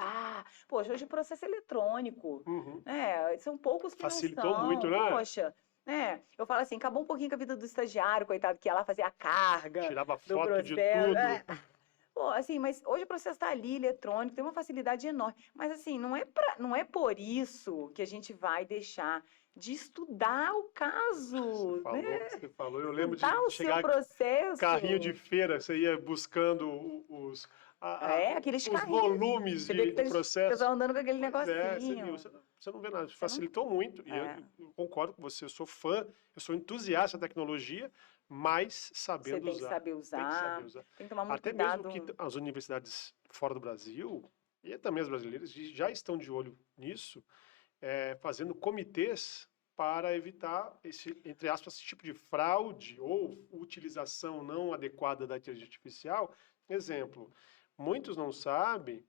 poxa, hoje o processo é eletrônico, Uhum. né, são poucos que não Facilitou muito, são, né? poxa, né, eu falo assim, acabou um pouquinho com a vida do estagiário, coitado, que ia lá fazer a carga Tirava do foto de processo, tudo. pô, assim, mas hoje o processo está ali, eletrônico, tem uma facilidade enorme. Mas, assim, não é por isso que a gente vai deixar de estudar o caso, né? Você falou. Eu lembro Estudar o de seu chegar carrinho de processo. feira, você ia buscando É, aqueles os carrinhos. volumes Você vê de aqueles pessoal processo. andando com aquele Pois é, você viu, negocinho. você não vê nada. Você não. Facilitou muito, e É, eu concordo com você, eu sou fã, eu sou entusiasta da tecnologia, mas você sabendo tem que usar. saber Tem que saber usar, usar. tem que tomar muito Até mesmo cuidado. que as universidades fora do Brasil, e também as brasileiras, já estão de olho nisso, fazendo comitês para evitar esse, entre aspas, esse tipo de fraude ou utilização não adequada da inteligência artificial. Exemplo, muitos não sabem,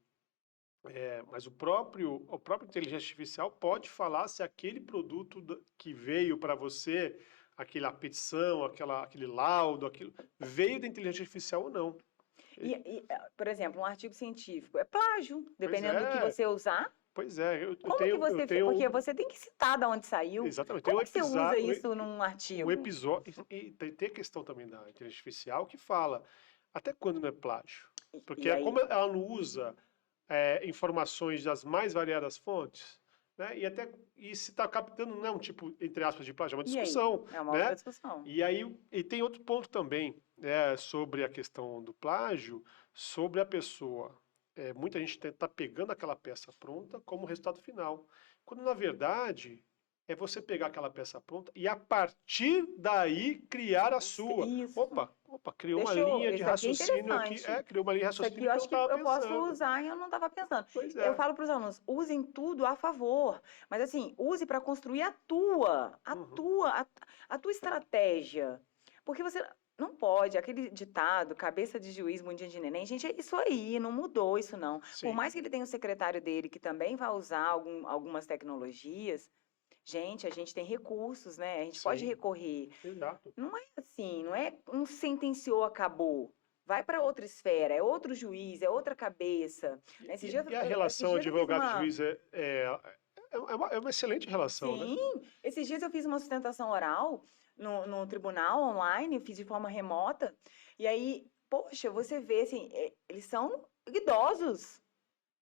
mas a própria inteligência artificial pode falar se aquele produto que veio para você, aquela petição, aquele laudo, aquilo, veio da inteligência artificial ou não. Por exemplo, um artigo científico é plágio, Pois dependendo do que é, você usar. pois é, Como que eu você fez? Porque tenho, você tem que citar de onde saiu. exatamente, tem Como que você usa isso num um artigo? episódio, e tem a questão também da inteligência artificial que fala até quando não é plágio. Porque E aí, como ela não usa informações das mais variadas fontes, né? E se está captando não é um tipo, entre aspas, de plágio, é uma e aí? discussão, É uma outra né? discussão. E aí e tem outro ponto também, né, sobre a questão do plágio, sobre a pessoa. Muita gente está pegando aquela peça pronta como resultado final, quando na verdade é você pegar aquela peça pronta e a partir daí criar a sua. Isso. Criou uma linha de Isso aqui é raciocínio aqui, interessante. criou uma linha de Isso aqui raciocínio eu que eu não acho que estava eu posso pensando. usar e eu não estava pensando. Pois Eu é. falo para os alunos, usem tudo a favor, mas assim, use para construir Uhum. a tua estratégia. Porque você não pode, aquele ditado, cabeça de juiz, mundinho de neném, gente, é isso aí, não mudou isso não. Por Sim, mais que ele tenha o secretário dele que também vai usar algumas tecnologias, gente, a gente tem recursos, né? A gente pode sim, recorrer. exato. Não é assim, não é um sentenciou, acabou. Vai para outra esfera, é outro juiz, é outra cabeça. E a relação Eu fiz uma. advogado-juiz é uma excelente relação, né? Sim, esses dias eu fiz uma sustentação oral no tribunal online, fiz de forma remota. E aí, poxa, você vê assim, eles são idosos.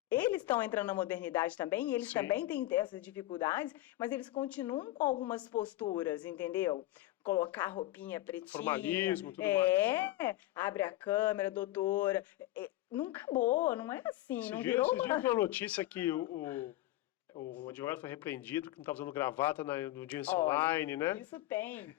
Eles estão entrando na modernidade também, e eles Sim, também têm essas dificuldades, mas eles continuam com algumas posturas, entendeu? Colocar a roupinha pretinha, formalismo, tudo mais. abre a câmera, doutora. Não acabou, não é assim, não virou Esses dias eu uma. vi uma notícia que o advogado foi repreendido porque não estava usando gravata no audiência Olha, online, né? isso tem.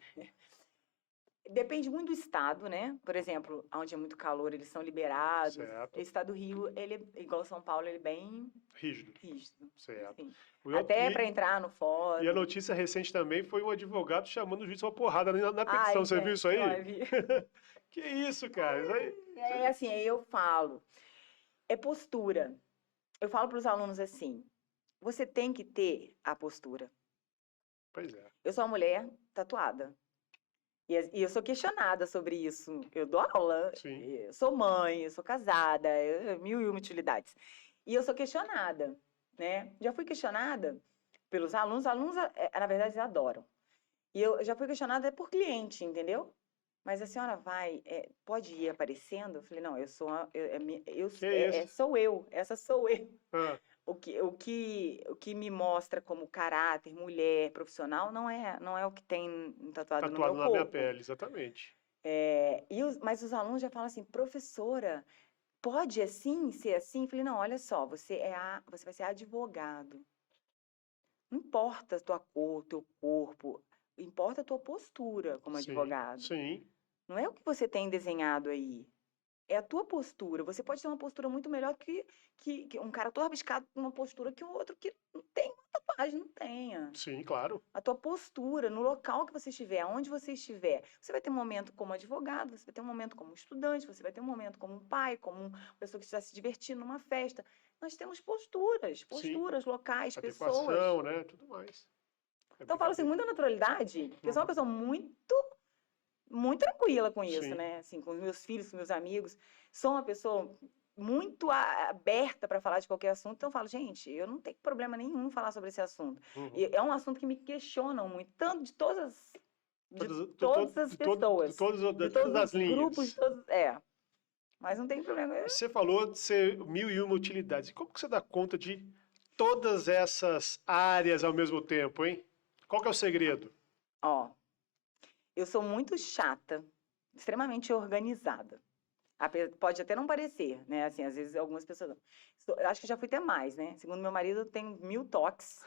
Depende muito do estado, né? Por exemplo, onde é muito calor, eles são liberados. O Certo. estado do Rio, ele, igual São Paulo, ele é bem Rígido. rígido. Certo. Assim. O outro- Até para E, entrar no e a fórum. notícia recente também foi um advogado chamando o juiz uma porrada na petição. Ai, Você viu isso gente, aí? olha, Que isso, cara? Isso aí. é assim, aí eu falo, é postura. Eu falo para os alunos assim, você tem que ter a postura. Pois é. Eu sou uma mulher tatuada. E eu sou questionada sobre isso. Eu dou aula, Sim. eu sou mãe, eu sou casada, mil e uma utilidades. E eu sou questionada, né? Já fui questionada pelos alunos. Alunos, na verdade, eles adoram. E eu já fui questionada por cliente, entendeu? Mas a senhora pode ir aparecendo? Eu falei, não, eu sou, Que é isso? sou eu, essa sou eu. Ah, O que me mostra como caráter, mulher, profissional, não é o que tem tatuado no meu tatuado na minha corpo. pele, exatamente. Mas os alunos já falam assim, professora, pode assim, ser assim? Eu falei, não, olha só, você vai ser advogado. Não importa a tua cor, teu corpo, importa a tua postura como Sim, advogado. sim, Não é o que você tem desenhado aí. É a tua postura. Você pode ter uma postura muito melhor que um cara todo rabiscado com uma postura que o outro que não tem uma tatuagem, não tenha. sim, claro. A tua postura, no local que você estiver, aonde você estiver. Você vai ter um momento como advogado, você vai ter um momento como estudante, você vai ter um momento como um pai, como uma pessoa que está se divertindo numa festa. Nós temos Sim. posturas locais, pessoas. Adequação, né? Tudo mais. É Então eu falo assim, brincadeira. muita naturalidade, porque eu sou uma Uhum. pessoa muito tranquila com isso, Sim. né? Assim, com os meus filhos, com meus amigos. Sou uma pessoa muito aberta para falar de qualquer assunto. Então eu falo, gente, eu não tenho problema nenhum em falar sobre esse assunto. Uhum. E é um assunto que me questionam muito, tanto de Todas, todas as pessoas, de de todas todos as os grupos, de linhas. todos, mas não tem problema. E você falou de ser mil e uma utilidades. E como que você dá conta de todas essas áreas ao mesmo tempo, hein? Qual que é o segredo? Ó, eu sou muito chata, extremamente organizada. Pode até não parecer, né? Assim, às vezes algumas pessoas. Eu acho que já fui até mais, né? Segundo meu marido, eu tenho 1000 toques.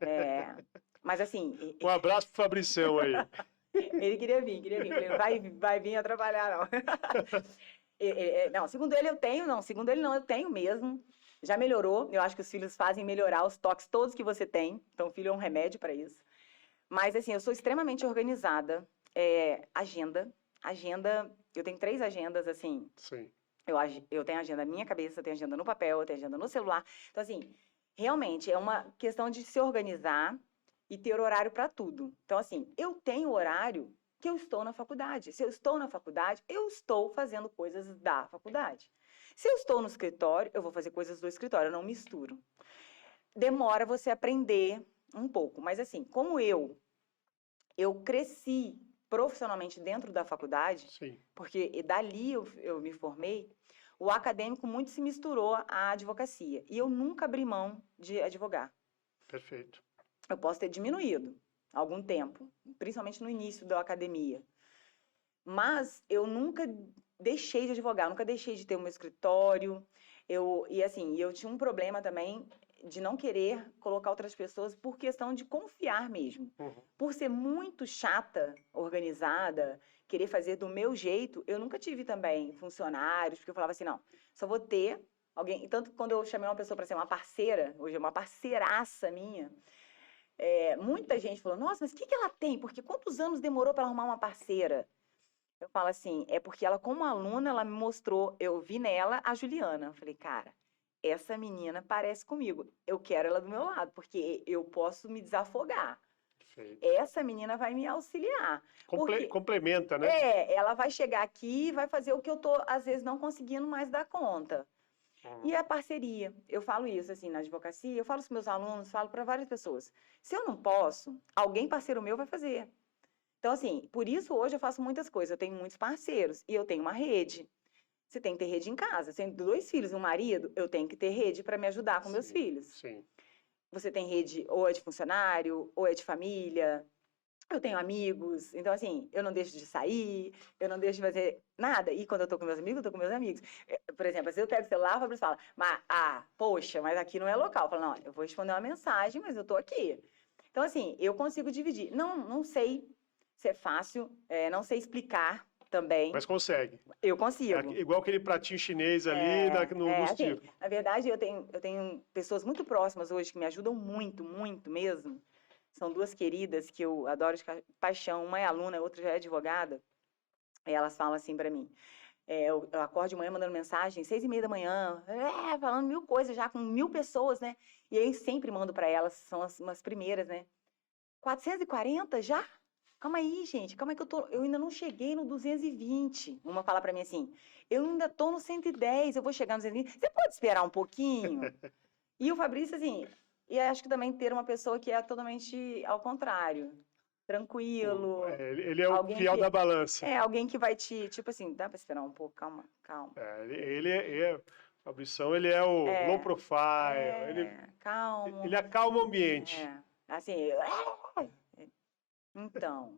É, mas assim, Um abraço pro Fabricião aí. ele queria vir. Falei, vai vir atrapalhar, não. Não, segundo ele eu tenho, não. Segundo ele não, eu tenho mesmo. Já melhorou. Eu acho que os filhos fazem melhorar os toques todos que você tem. Então, o filho é um remédio para isso. Mas, assim, eu sou extremamente organizada. Agenda, eu tenho 3 agendas, assim. Sim, Eu tenho agenda na minha cabeça, eu tenho agenda no papel, eu tenho agenda no celular. Então, assim, realmente é uma questão de se organizar e ter horário para tudo. Então, assim, eu tenho horário que eu estou na faculdade. Se eu estou na faculdade, eu estou fazendo coisas da faculdade. Se eu estou no escritório, eu vou fazer coisas do escritório, eu não misturo. Demora você aprender um pouco, mas assim, como eu cresci profissionalmente dentro da faculdade, sim, porque dali eu me formei, o acadêmico muito se misturou à advocacia. E eu nunca abri mão de advogar. perfeito. Eu posso ter diminuído algum tempo, principalmente no início da academia. Mas eu nunca deixei de advogar, nunca deixei de ter o meu escritório. Eu tinha um problema também de não querer colocar outras pessoas por questão de confiar mesmo. Uhum. Por ser muito chata, organizada, querer fazer do meu jeito, eu nunca tive também funcionários, porque eu falava assim, não, só vou ter alguém. Tanto que quando eu chamei uma pessoa para ser uma parceira, hoje é uma parceiraça minha, muita gente falou, nossa, mas o que ela tem? Porque quantos anos demorou para arrumar uma parceira? Eu falo assim, é porque ela, como aluna, ela me mostrou, eu vi nela a Juliana. Eu falei, cara, essa menina parece comigo. Eu quero ela do meu lado, porque eu posso me desafogar. Perfeito. Essa menina vai me auxiliar. Porque Complementa, né? ela vai chegar aqui e vai fazer o que eu tô, às vezes, não conseguindo mais dar conta. Uhum. E a parceria, eu falo isso assim na advocacia, eu falo para os meus alunos, falo para várias pessoas. Se eu não posso, alguém parceiro meu vai fazer. Então, assim, por isso hoje eu faço muitas coisas. Eu tenho muitos parceiros e eu tenho uma rede. Você tem que ter rede em casa. Se eu tenho 2 filhos e um marido, eu tenho que ter rede para me ajudar com meus Sim, filhos. sim. Você tem rede ou é de funcionário, ou é de família. Eu tenho amigos. Então, assim, eu não deixo de sair, eu não deixo de fazer nada. E quando eu tô com meus amigos, eu tô com meus amigos. Por exemplo, se eu pego o celular, o Fabrício fala, poxa, mas aqui não é local. Eu falo, não, eu vou responder uma mensagem, mas eu tô aqui. Então, assim, eu consigo dividir. Não sei se é fácil, não sei explicar também. Mas consegue. Eu consigo. Igual aquele pratinho chinês ali nos Assim, tiros. na verdade, eu tenho pessoas muito próximas hoje que me ajudam muito, muito mesmo. São 2 queridas que eu adoro de paixão. Uma é aluna, a outra já é advogada. E elas falam assim pra mim. Eu acordo de manhã mandando mensagem, 6h30 da manhã, falando 1000 coisas já com 1000 pessoas, né? E aí sempre mando pra elas, são umas primeiras, né? 440 já? calma aí, gente, calma aí que eu ainda não cheguei no 220. Uma fala pra mim assim, eu ainda tô no 110, eu vou chegar no 220. Você pode esperar um pouquinho? E o Fabrício, assim, e acho que também ter uma pessoa que é totalmente ao contrário, tranquilo, Ele é o alguém fiel da que balança. alguém que vai te, tipo assim, dá pra esperar um pouco, calma, calma. Fabrição, ele é o low É, profile, ele calmo. acalma o ambiente. É, assim, então.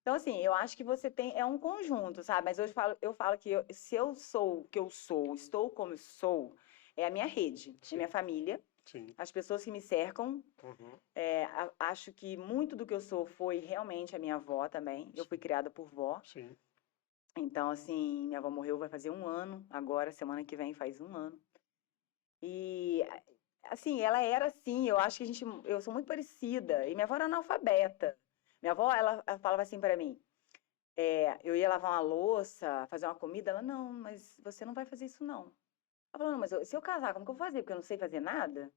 Então, assim, eu acho que você tem, é um conjunto, sabe? Mas eu falo que se eu sou o que eu sou, estou como eu sou, é a minha rede, é Sim, minha família, sim. as pessoas que me cercam. Uhum, Acho que muito do que eu sou foi realmente a minha avó também. Eu fui sim, criada por vó. sim. Então, assim, minha avó morreu vai fazer um ano, agora, semana que vem faz um ano. E, assim, ela era assim, eu acho que eu sou muito parecida. E minha avó era analfabeta. Minha avó, ela falava assim para mim, eu ia lavar uma louça, fazer uma comida, ela, não, mas você não vai fazer isso, não. Ela falou, não, mas se eu casar, como que eu vou fazer? Porque eu não sei fazer nada?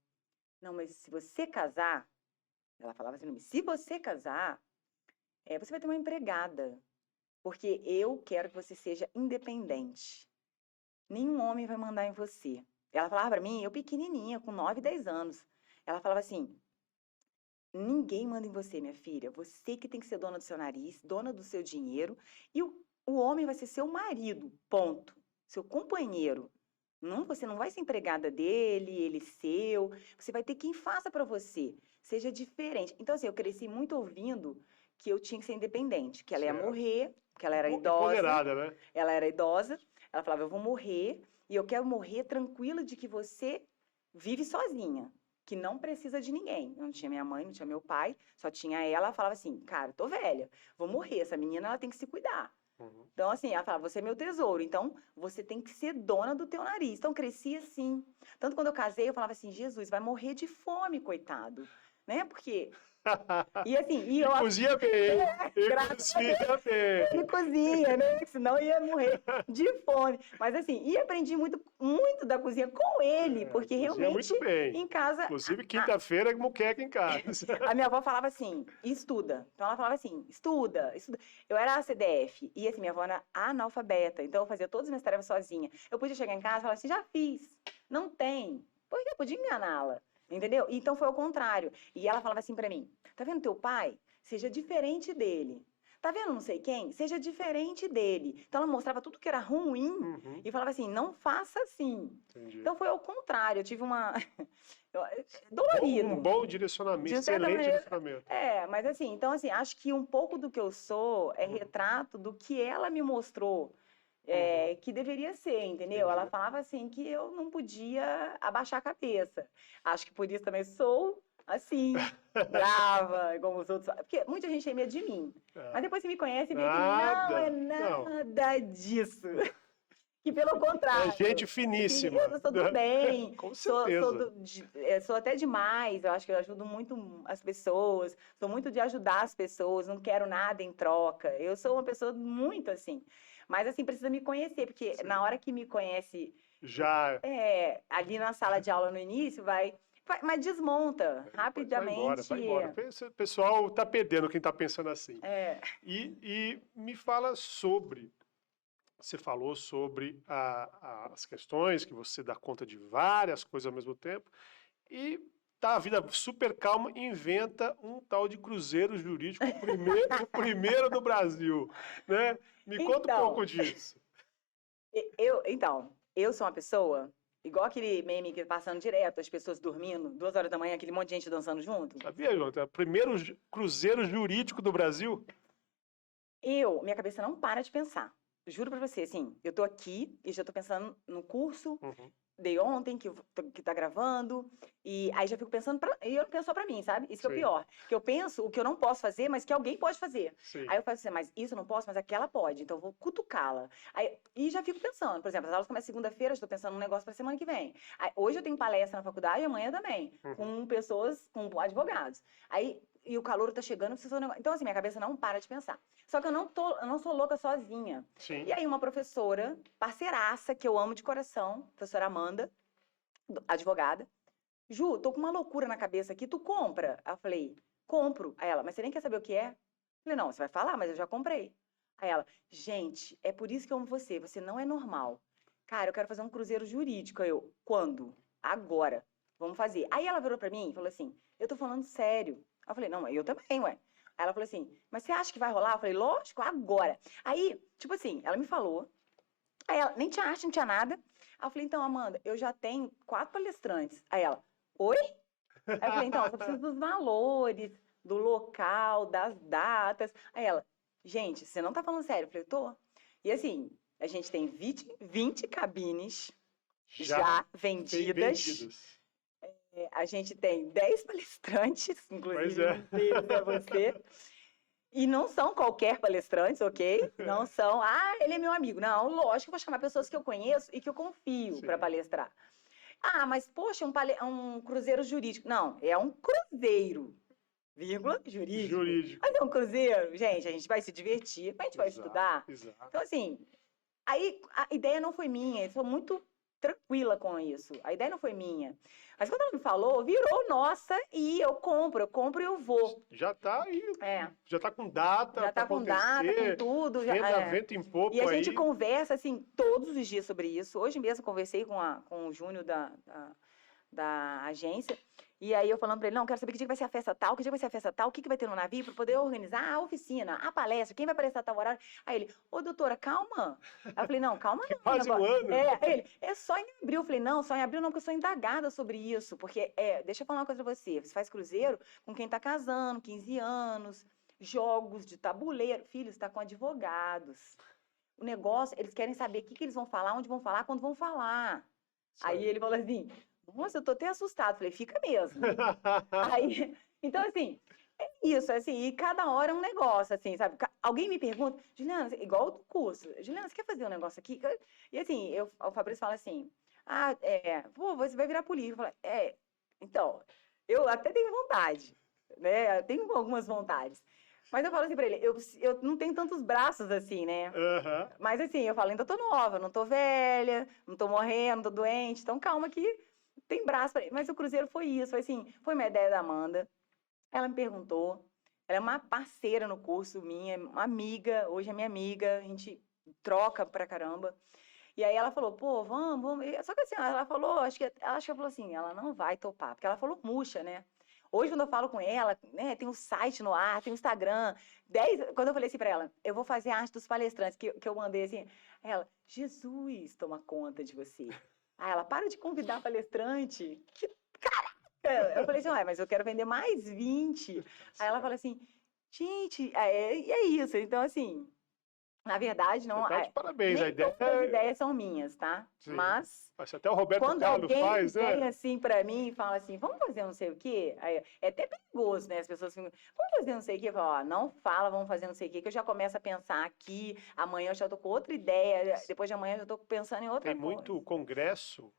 Não, mas se você casar, ela falava assim, se você casar, você vai ter uma empregada, porque eu quero que você seja independente. Nenhum homem vai mandar em você. Ela falava para mim, eu pequenininha, com 9, 10 anos. Ela falava assim, ninguém manda em você, minha filha. Você que tem que ser dona do seu nariz, dona do seu dinheiro, e o homem vai ser seu marido, ponto. Seu companheiro. Não, você não vai ser empregada dele, ele seu. Você vai ter quem faça para você. Seja diferente. Então, assim, eu cresci muito ouvindo que eu tinha que ser independente, que ela ia Certo. morrer, que ela era idosa. Empoderada, né? Ela era idosa. Ela falava, eu vou morrer e eu quero morrer tranquila de que você vive sozinha, que não precisa de ninguém. Não tinha minha mãe, não tinha meu pai, só tinha ela. Ela falava assim, cara, tô velha, vou morrer. Essa menina, ela tem que se cuidar. Uhum. Então, assim, ela fala, você é meu tesouro, então você tem que ser dona do teu nariz. Então, cresci assim. Tanto quando eu casei, eu falava assim, Jesus, vai morrer de fome, coitado. Né? Porque. E assim, e eu. E cozinha bem, e Graças a cozinha bem. ele cozinha, né? Senão ia morrer de fome. Mas assim, e aprendi muito, muito da cozinha com ele, porque Cozinha realmente muito bem. em casa Inclusive, quinta-feira é moqueca em casa. a minha avó falava assim, estuda. Então ela falava assim, estuda, estuda. Eu era CDF e assim, minha avó era analfabeta, então eu fazia todas as minhas tarefas sozinha. Eu podia chegar em casa e falar assim, já fiz. Não tem. Porque eu podia enganá-la. Entendeu? Então foi ao contrário. E ela falava assim pra mim: tá vendo teu pai? Seja diferente dele. Tá vendo não sei quem? Seja diferente dele. Então ela mostrava tudo que era ruim Uhum, e falava assim: não faça assim. entendi. Então foi ao contrário. Eu tive uma. Um Dolorido. bom direcionamento, De certa excelente maneira, direcionamento. mas assim, então assim, acho que um pouco do que eu sou é Uhum, retrato do que ela me mostrou uhum, que deveria ser, entendeu? Ela entendi. falava assim que eu não podia abaixar a cabeça. Acho que por isso também sou assim, brava, igual os outros. Porque muita gente tem medo de mim. Mas Ah, depois você me conhece e vê que não é nada. Não. nada disso. Que pelo É contrário, gente finíssima. eu sou do bem, Com sou, certeza. sou até demais, eu acho que eu ajudo muito as pessoas, sou muito de ajudar as pessoas, não quero nada em troca. Eu sou uma pessoa muito assim. Mas assim, precisa me conhecer, porque Sim. na hora que me conhece, Já ali na sala de aula no início, mas desmonta depois vai embora, rapidamente. vai embora. O pessoal tá perdendo quem tá pensando assim. É, E me fala sobre. Você falou sobre as questões que você dá conta de várias coisas ao mesmo tempo e tá a vida super calma, inventa um tal de cruzeiro jurídico, o primeiro do Brasil, né? Me conta um pouco então, disso. eu sou uma pessoa, igual aquele meme que passando direto, as pessoas dormindo, 2 horas da manhã, aquele monte de gente dançando junto. Sabia, Jonathan? Primeiro cruzeiro jurídico do Brasil? Minha cabeça não para de pensar. Juro pra você, assim, eu tô aqui e já tô pensando no curso, Uhum, dei ontem, que tá gravando, e aí já fico pensando, e eu penso só pra mim, sabe? Isso que é o sim, pior. Que eu penso o que eu não posso fazer, mas que alguém pode fazer. sim. Aí eu faço assim, mas isso eu não posso, mas aquela pode, então eu vou cutucá-la. E já fico pensando, por exemplo, as aulas começam segunda-feira, estou pensando num negócio pra semana que vem. Aí, hoje eu tenho palestra na faculdade, amanhã também, Uhum, com pessoas, com advogados. E o calor tá chegando, eu preciso fazer um negócio. Então, assim, minha cabeça não para de pensar. Só que eu não sou louca sozinha. sim. E aí, uma professora, parceiraça, que eu amo de coração, professora Amanda, advogada. Ju, tô com uma loucura na cabeça aqui, tu compra? Aí eu falei, compro. Aí ela, mas você nem quer saber o que é? Falei, não, você vai falar, mas eu já comprei. Aí ela, gente, é por isso que eu amo você, você não é normal. Cara, eu quero fazer um cruzeiro jurídico. Aí eu, quando? Agora. Vamos fazer. Aí ela virou pra mim e falou assim, eu tô falando sério. Aí eu falei, não, mas eu também, ué. Aí ela falou assim, mas você acha que vai rolar? Eu falei, lógico, agora. Aí, tipo assim, ela me falou, aí ela, nem tinha arte, não tinha nada. Aí eu falei, então, Amanda, eu já tenho 4 palestrantes. Aí ela, oi? Aí eu falei, então, eu só preciso dos valores, do local, das datas. Aí ela, gente, você não tá falando sério? Eu falei, tô. E assim, a gente tem 20 cabines Já já vendidas. vendidos. A gente tem 10 palestrantes, Pois inclusive é. um deles é você. E não são qualquer palestrantes, ok? Não são, ele é meu amigo. Não, lógico que eu vou chamar pessoas que eu conheço e que eu confio para Sim. palestrar. Ah, mas poxa, um cruzeiro jurídico. Não, é um cruzeiro, vírgula, jurídico. Mas Jurídico. é um cruzeiro, gente, a gente vai se divertir, a gente vai Exato, estudar. exato. Então, assim, aí a ideia não foi minha, eu sou muito tranquila com isso. A ideia não foi minha. Mas quando ela me falou, virou nossa e eu compro e eu vou. Já tá aí, É, já tá com data já para tá com data, com acontecer, tudo. venda vento em E popo a gente aí. conversa, assim, todos os dias sobre isso. Hoje mesmo eu conversei com o Júnior da agência. E aí eu falando pra ele, não, quero saber que dia que vai ser a festa tal, que dia vai ser a festa tal, o que que vai ter no navio, para poder organizar a oficina, a palestra, quem vai palestrar tal horário. Aí ele, ô doutora, calma. Aí eu falei, não, calma Que não. quase um ano. É só em abril. Eu falei, não, só em abril não, porque eu sou indagada sobre isso. Porque, deixa eu falar uma coisa pra você, você faz cruzeiro com quem tá casando, 15 anos, jogos de tabuleiro. Filho, você tá com advogados. O negócio, eles querem saber o que que eles vão falar, onde vão falar, quando vão falar. Aí ele falou assim, nossa, eu tô até assustado. Falei, fica mesmo. Aí, então assim, é isso, assim, e cada hora é um negócio, assim, sabe? Alguém me pergunta, Juliana, igual do curso, Juliana, você quer fazer um negócio aqui? E assim, o Fabrício fala assim, pô, você vai virar político. Eu falo, então, eu até tenho vontade, né? Eu tenho algumas vontades. Mas eu falo assim pra ele, eu não tenho tantos braços assim, né? Aham. Mas assim, eu falo, ainda tô nova, não tô velha, não tô morrendo, não tô doente, então calma que tem braço pra... Mas o cruzeiro foi isso, foi assim, foi uma ideia da Amanda. Ela me perguntou, ela é uma parceira no curso minha, uma amiga, hoje é minha amiga, a gente troca pra caramba. E aí ela falou, pô, vamos. Só que assim, ela falou, acho que ela falou assim, ela não vai topar, porque ela falou murcha, né? Hoje, quando eu falo com ela, né, tem um site no ar, tem um Instagram. Quando eu falei assim pra ela, eu vou fazer a arte dos palestrantes, que eu mandei assim, ela, Jesus, toma conta de você. Aí ela, para de convidar palestrante. Que caraca! Eu falei assim, ué, mas eu quero vender mais 20. Tá Aí ela certo. fala assim, gente, e é isso. Então, assim, na verdade, Você não, tá de parabéns, a nem ideia todas as ideias são minhas, tá? sim. Mas Mas até o Roberto quando Carlos alguém faz, vem né? assim pra mim e fala assim, vamos fazer não sei o quê, aí, é até perigoso, né? As pessoas ficam, vamos fazer não sei o quê, eu falo, ó, não fala, vamos fazer não sei o quê, que eu já começo a pensar aqui, amanhã eu já tô com outra ideia, depois de amanhã eu já tô pensando em outra Tem coisa. muito congresso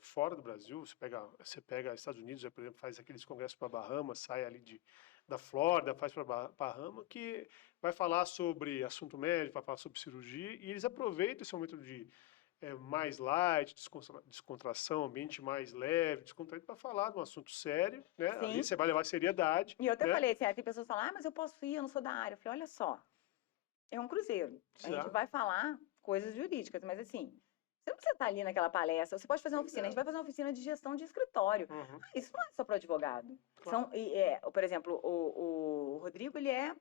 fora do Brasil. Você pega Estados Unidos, por exemplo, faz aqueles congressos para Bahamas, sai ali da Flórida, faz para Bahamas, que vai falar sobre assunto médico, vai falar sobre cirurgia, e eles aproveitam esse momento de mais light, descontração, ambiente mais leve, descontraído, para falar de um assunto sério, né? Ali Sim, você vai levar seriedade, e eu até né? falei assim, tem pessoas que falam, mas eu posso ir, eu não sou da área. Eu falei, olha só, é um cruzeiro, a gente Já. vai falar coisas jurídicas, mas assim, você não precisa estar ali naquela palestra, você pode fazer uma Pois oficina, a é. gente vai fazer uma oficina de gestão de escritório. Uhum, Isso não é só para o advogado. claro. Por exemplo, o Rodrigo, ele é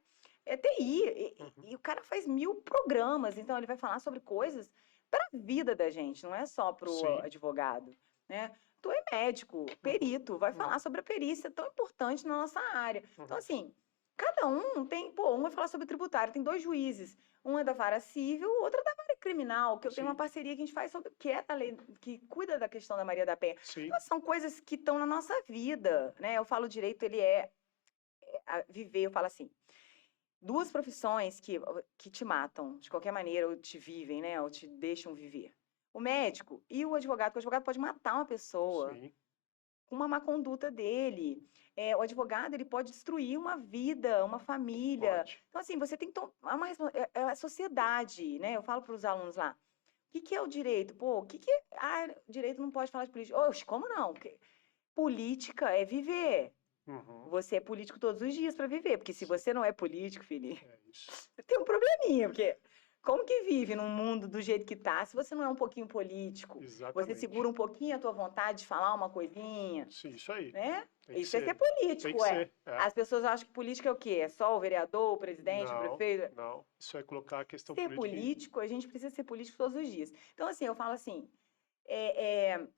TI, Uhum, e o cara faz 1000 programas, então ele vai falar sobre coisas para a vida da gente, não é só para o sim. advogado, né? Tu é médico, Uhum, perito, vai uhum, falar sobre a perícia tão importante na nossa área. Então, uhum. assim, cada um tem, um vai falar sobre tributário, tem 2 juízes, um é da vara civil, o outro é da vara criminal, que eu tenho uma Sim, parceria que a gente faz sobre, que é da lei, que cuida da questão da Maria da Penha. sim. Então, são coisas que estão na nossa vida, né? Eu falo direito, ele viver, eu falo assim, 2 profissões que te matam, de qualquer maneira, ou te vivem, né? Ou te deixam viver. O médico e o advogado, porque o advogado pode matar uma pessoa Sim, com uma má conduta dele. O advogado, ele pode destruir uma vida, uma família. pode. Então, assim, você tem que tomar é a sociedade, né? Eu falo para os alunos lá, o que que é o direito? Pô, o que que direito não pode falar de política? Oxe, como não? Política é viver. Uhum. Você é político todos os dias para viver, porque se você não é político, filho, É isso. você tem um probleminha, porque como que vive num mundo do jeito que tá, se você não é um pouquinho político? Você Exatamente. segura um pouquinho a tua vontade de falar uma coisinha, Sim, isso aí. né? Tem que Isso é ser ser. político, Tem que ser. É. As pessoas acham que política é o quê? É só o vereador, o presidente, o Não, prefeito? não. Isso é colocar a questão Ser política em... político, a gente precisa ser político todos os dias. Então, assim, eu falo assim,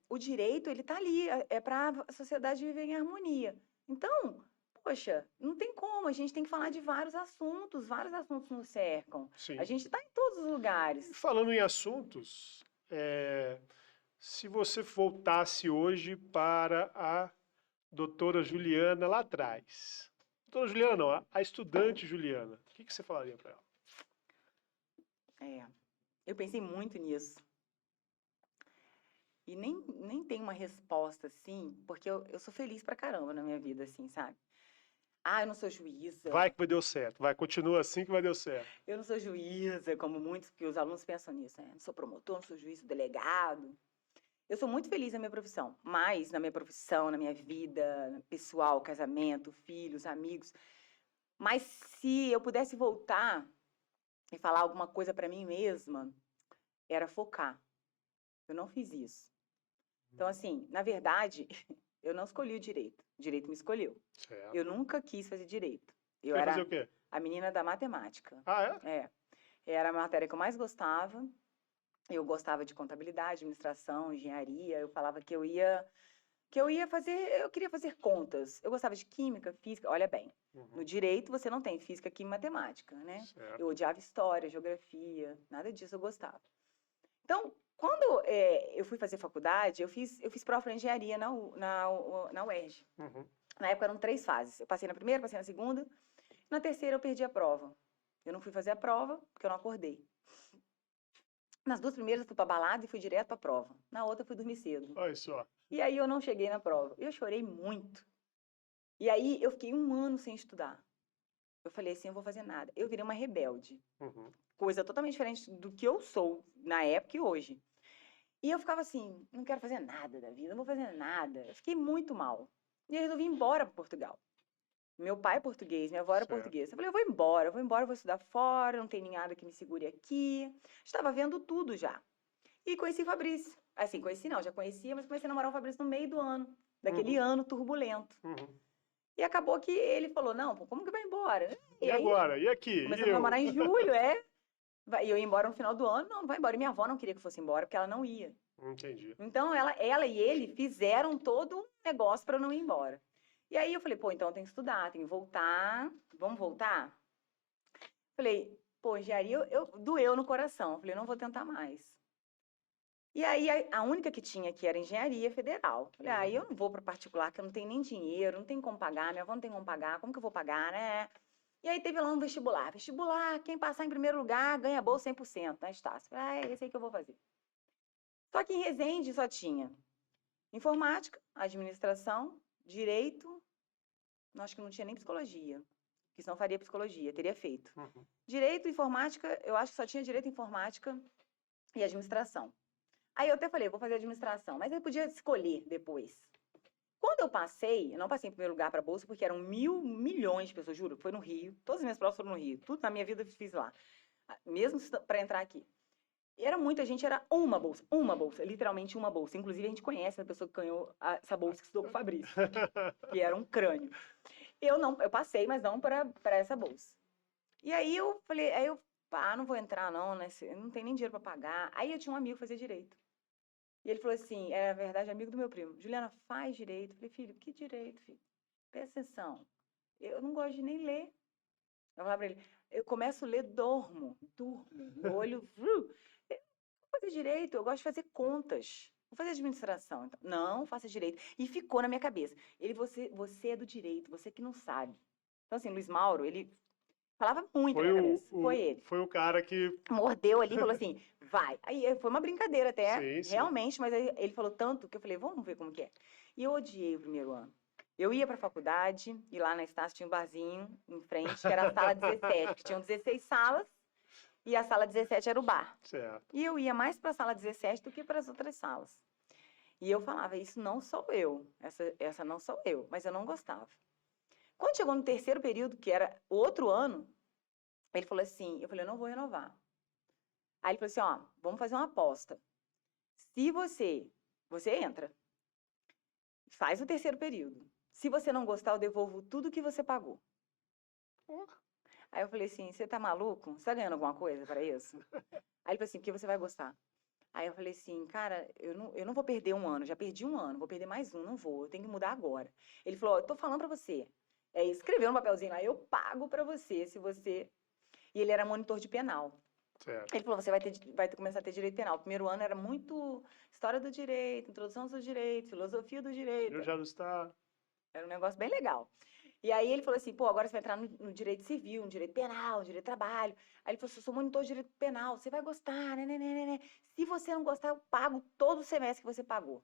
o direito, ele tá ali, é para a sociedade viver em harmonia. Então, poxa, não tem como, a gente tem que falar de vários assuntos nos cercam. Sim. A gente está em todos os lugares. E falando em assuntos, se você voltasse hoje para a doutora Juliana lá atrás. Doutora Juliana, não, a estudante Juliana, o que você falaria para ela? Eu pensei muito nisso. E nem tem uma resposta, assim, porque eu sou feliz pra caramba na minha vida, assim, sabe? Ah, eu não sou juíza. Vai que vai deu certo, vai, continua assim que vai deu certo. Eu não sou juíza, como muitos, porque os alunos pensam nisso, né? Não sou promotor, não sou juiz, sou delegado. Eu sou muito feliz na minha profissão, mas na minha profissão, na minha vida pessoal, casamento, filhos, amigos. Mas se eu pudesse voltar e falar alguma coisa pra mim mesma, era focar. Eu não fiz isso. Então, assim, na verdade, eu não escolhi o direito me escolheu. Certo. Eu nunca quis fazer direito. Eu Quer era fazer o quê? a menina da matemática. Ah, é? É. Era a matéria que eu mais gostava. Eu gostava de contabilidade, administração, engenharia. Eu falava que eu ia fazer, eu queria fazer contas. Eu gostava de química, física. Olha bem, no direito você não tem física, química e matemática, né? Certo. Eu odiava história, geografia, nada disso eu gostava. Então, quando eu fui fazer faculdade, eu fiz prova para engenharia na UERJ. Uhum. Na época eram 3 fases. Eu passei na primeira, passei na segunda. Na terceira eu perdi a prova. Eu não fui fazer a prova porque eu não acordei. Nas 2 primeiras eu fui pra balada e fui direto pra prova. Na outra eu fui dormir cedo. Olha só. E aí eu não cheguei na prova. Eu chorei muito. E aí eu fiquei 1 ano sem estudar. Eu falei assim, eu vou fazer nada. Eu virei uma rebelde. Uhum. Coisa totalmente diferente do que eu sou na época e hoje. E eu ficava assim, não quero fazer nada da vida, não vou fazer nada. Eu fiquei muito mal. E eu resolvi ir embora para Portugal. Meu pai é português, minha avó era Certo. portuguesa. Eu falei, eu vou embora, vou estudar fora, não tem nada que me segure aqui. Estava vendo tudo já. E conheci o Fabrício. Assim, conheci não, já conhecia, mas comecei a namorar o Fabrício no meio do ano. Daquele ano turbulento. Uhum. E acabou que ele falou, não, pô, como que vai embora? E aí, agora? E aqui? começamos a namorar em julho, E eu ia embora no final do ano, não vai embora. E minha avó não queria que eu fosse embora, porque ela não ia. Entendi. Então, ela e ele fizeram todo um negócio para eu não ir embora. E aí eu falei, pô, então eu tenho que estudar, tenho que voltar. Vamos voltar? Falei, pô, engenharia, doeu no coração. Eu falei, não vou tentar mais. E aí a única que tinha aqui era engenharia federal. Falei, aí eu não vou para particular, que eu não tenho nem dinheiro, não tenho como pagar, minha avó não tem como pagar, como que eu vou pagar, né? E aí teve lá um vestibular. Vestibular, quem passar em primeiro lugar ganha bolsa 100%, na Estácio. Falei, é esse aí que eu vou fazer. Só que em Resende só tinha informática, administração, direito, acho que não tinha nem psicologia, porque senão faria psicologia, teria feito. Direito, informática, eu acho que só tinha direito, informática e administração. Aí eu até falei, vou fazer administração, mas eu podia escolher depois. Quando eu passei, eu não passei em primeiro lugar para a bolsa, porque eram milhões de pessoas, juro, foi no Rio, todas as minhas provas foram no Rio, tudo na minha vida eu fiz lá, mesmo para entrar aqui. E era muita gente, era uma bolsa, literalmente uma bolsa. Inclusive, a gente conhece a pessoa que ganhou essa bolsa que estudou com o Fabrício, que era um crânio. Eu passei, mas não para essa bolsa. E aí eu falei, não vou entrar não, né? Não tem nem dinheiro para pagar. Aí eu tinha um amigo que fazia direito. E ele falou assim, na verdade, amigo do meu primo, Juliana, faz direito. Eu falei, filho, que direito, filho? Presta atenção, eu não gosto de nem ler. Eu falava para ele, eu começo a ler, durmo, meu olho... Vou fazer direito, eu gosto de fazer contas. Vou fazer administração. Então, não, faça direito. E ficou na minha cabeça. Você é do direito, você que não sabe. Então, assim, Luiz Mauro, ele falava muito na minha cabeça. Foi ele. Foi o cara que... Mordeu ali e falou assim, vai. Aí foi uma brincadeira até, Sim. realmente, mas aí ele falou tanto que eu falei, vamos ver como que é. E eu odiei o primeiro ano. Eu ia pra faculdade, e lá na Estácio tinha um barzinho em frente, que era a sala 17, que tinham 16 salas, e a sala 17 era o bar. Certo. E eu ia mais para a sala 17 do que para as outras salas. E eu falava, isso não sou eu, essa não sou eu, mas eu não gostava. Quando chegou no terceiro período, que era outro ano, ele falou assim, eu falei, eu não vou renovar. Aí ele falou assim, ó, vamos fazer uma aposta. Se você entra, faz o terceiro período. Se você não gostar, eu devolvo tudo que você pagou. Aí eu falei assim, você tá maluco? Você tá ganhando alguma coisa para isso? Aí ele falou assim, porque você vai gostar. Aí eu falei assim, cara, eu não vou perder um ano, já perdi um ano, vou perder mais um, não vou, eu tenho que mudar agora. Ele falou, ó, eu tô falando pra você. Escreveu no papelzinho lá, eu pago pra você, se você... E ele era monitor de penal. Certo. Ele falou, você começar a ter direito penal. O primeiro ano era muito história do direito, introdução do direito, filosofia do direito. Eu já não está. Era um negócio bem legal. E aí ele falou assim, pô, agora você vai entrar no direito civil, no direito penal, no direito de trabalho. Aí ele falou assim, eu sou monitor de direito penal, você vai gostar, né. Se você não gostar, eu pago todo o semestre que você pagou.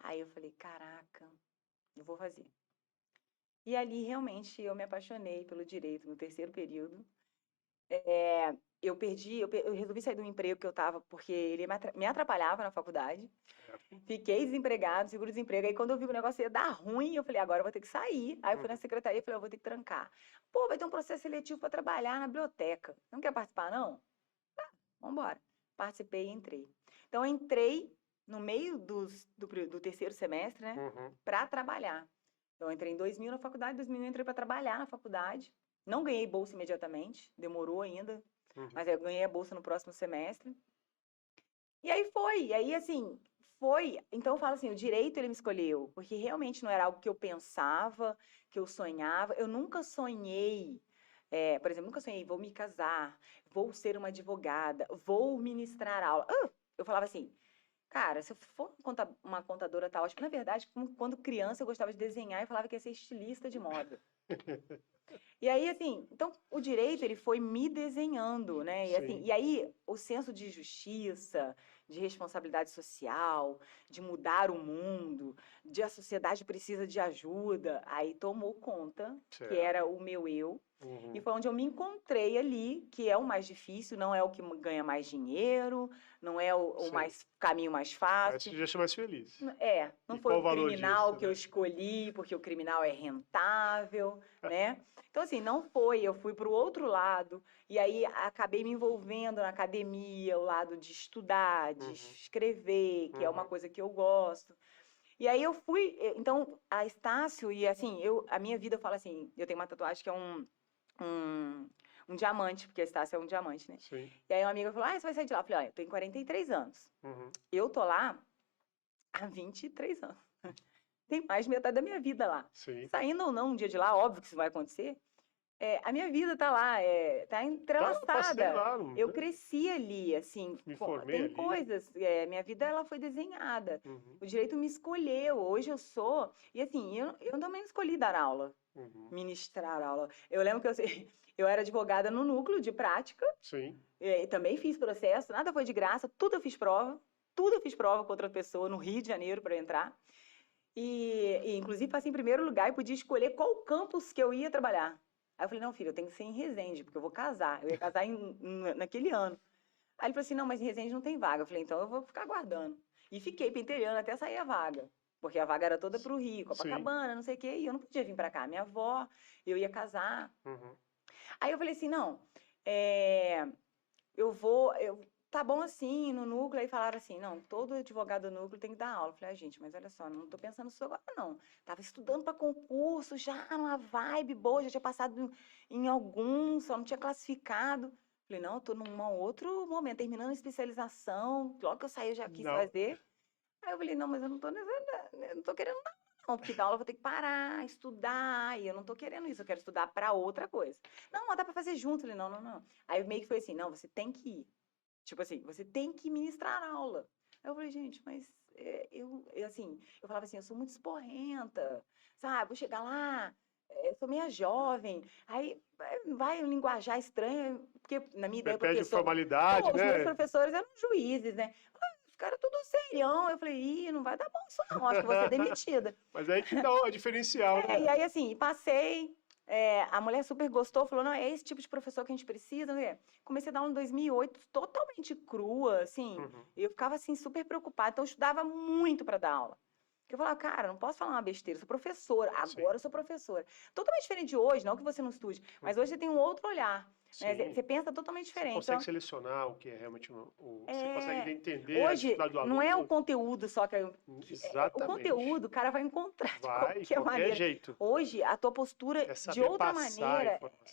Aí eu falei, caraca, eu vou fazer. E ali, realmente, eu me apaixonei pelo direito no terceiro período. Eu resolvi sair do emprego que eu estava, porque ele me atrapalhava na faculdade. Fiquei desempregado, seguro-desemprego. Aí quando eu vi que o negócio ia dar ruim, eu falei, agora eu vou ter que sair. Aí eu fui na secretaria e falei, eu vou ter que trancar. Pô, vai ter um processo seletivo para trabalhar na biblioteca. Não quer participar, não? Ah, vambora. Participei e entrei. Então, eu entrei no meio do terceiro semestre, né, para trabalhar. Então, eu entrei em 2000 na faculdade, em 2001 eu entrei para trabalhar na faculdade. Não ganhei bolsa imediatamente, demorou ainda, mas aí eu ganhei a bolsa no próximo semestre. E aí foi, e aí assim, foi. Então eu falo assim, o direito ele me escolheu, porque realmente não era algo que eu pensava, que eu sonhava. Eu nunca sonhei, por exemplo, nunca sonhei, vou me casar, vou ser uma advogada, vou ministrar aula. Eu falava assim, cara, se eu for uma contadora tá ótimo. Na verdade, quando criança eu gostava de desenhar e falava que ia ser estilista de moda. E aí, assim, então o direito ele foi me desenhando, né? E, assim, e aí o senso de justiça, de responsabilidade social, de mudar o mundo, de a sociedade precisa de ajuda, aí tomou conta, que era o meu eu. E foi onde eu me encontrei ali, que é o mais difícil, não é o que ganha mais dinheiro, não é o caminho mais fácil. Mas te deixa mais feliz. Não foi o criminal que eu escolhi, porque o criminal é rentável, né? Então, assim, não foi. Eu fui para o outro lado, e aí acabei me envolvendo na academia, o lado de estudar, de escrever, que é uma coisa que eu gosto. E aí eu fui, então, a Estácio, e assim, a minha vida, eu falo assim, eu tenho uma tatuagem que é um diamante, porque a Estácio é um diamante, né? Sim. E aí uma amiga falou, você vai sair de lá? Eu falei, eu tenho 43 anos. Eu tô lá há 23 anos. Tem mais de metade da minha vida lá. Sim. Saindo ou não um dia de lá, óbvio que isso vai acontecer. A minha vida tá lá, tá entrelaçada. Lá, eu cresci ali, assim. Me formei tem ali. coisas. Minha vida ela foi desenhada. O direito me escolheu. Hoje eu sou. E assim, eu também escolhi dar aula, ministrar aula. Eu lembro que eu era advogada no núcleo de prática. Sim. Também fiz processo, nada foi de graça, tudo eu fiz prova com outra pessoa no Rio de Janeiro para entrar. E inclusive passei em primeiro lugar e podia escolher qual campus que eu ia trabalhar. Aí eu falei, não, filho, eu tenho que ser em Resende, porque eu vou casar. Eu ia casar naquele ano. Aí ele falou assim, não, mas em Resende não tem vaga. Eu falei, então eu vou ficar aguardando. E fiquei pentelhando até sair a vaga. Porque a vaga era toda pro Rio, Copacabana, não sei o quê. E eu não podia vir para cá. Minha avó, eu ia casar. Aí eu falei assim, não, tá bom assim, no núcleo. Aí falaram assim, não, todo advogado do núcleo tem que dar aula. Eu falei, gente, mas olha só, não tô pensando nisso agora, não. Tava estudando para concurso, já numa vibe boa, já tinha passado em alguns, só não tinha classificado. Falei, não, eu tô num outro momento, terminando a especialização, logo que eu saí eu já quis fazer. Aí eu falei, não, mas eu não tô querendo não, porque da aula eu vou ter que parar, estudar, e eu não tô querendo isso, eu quero estudar para outra coisa. Não, mas dá para fazer junto. Eu falei, não. Aí meio que foi assim, não, você tem que ir. Tipo assim, você tem que ministrar aula. Aí eu falei, gente, mas eu falava assim, eu sou muito esporrenta, sabe? Vou chegar lá, sou meia jovem, aí vai um linguajar estranho, porque na minha ideia, pede formalidade, né? Os meus professores eram juízes, né? Os caras tudo serião. Eu falei, não vai dar bom isso não, acho que vou ser demitida. Mas aí que dá o diferencial, né? E aí, assim, passei, a mulher super gostou, falou, não, é esse tipo de professor que a gente precisa, né? Comecei a dar aula em 2008, totalmente crua, assim, eu ficava, assim, super preocupada, então eu estudava muito para dar aula. Porque eu falava, cara, não posso falar uma besteira, eu sou professora, Sim. agora eu sou professora. Totalmente diferente de hoje, não que você não estude, mas hoje você tem um outro olhar, né? Sim. Você pensa totalmente Você diferente. consegue Então, selecionar o que é realmente você consegue é, entender a hoje dificuldade do não é o aluno. conteúdo só o Exatamente. conteúdo o cara vai encontrar de Vai, qualquer qualquer maneira. jeito. Hoje a tua postura É de saber outra passar a maneira informação.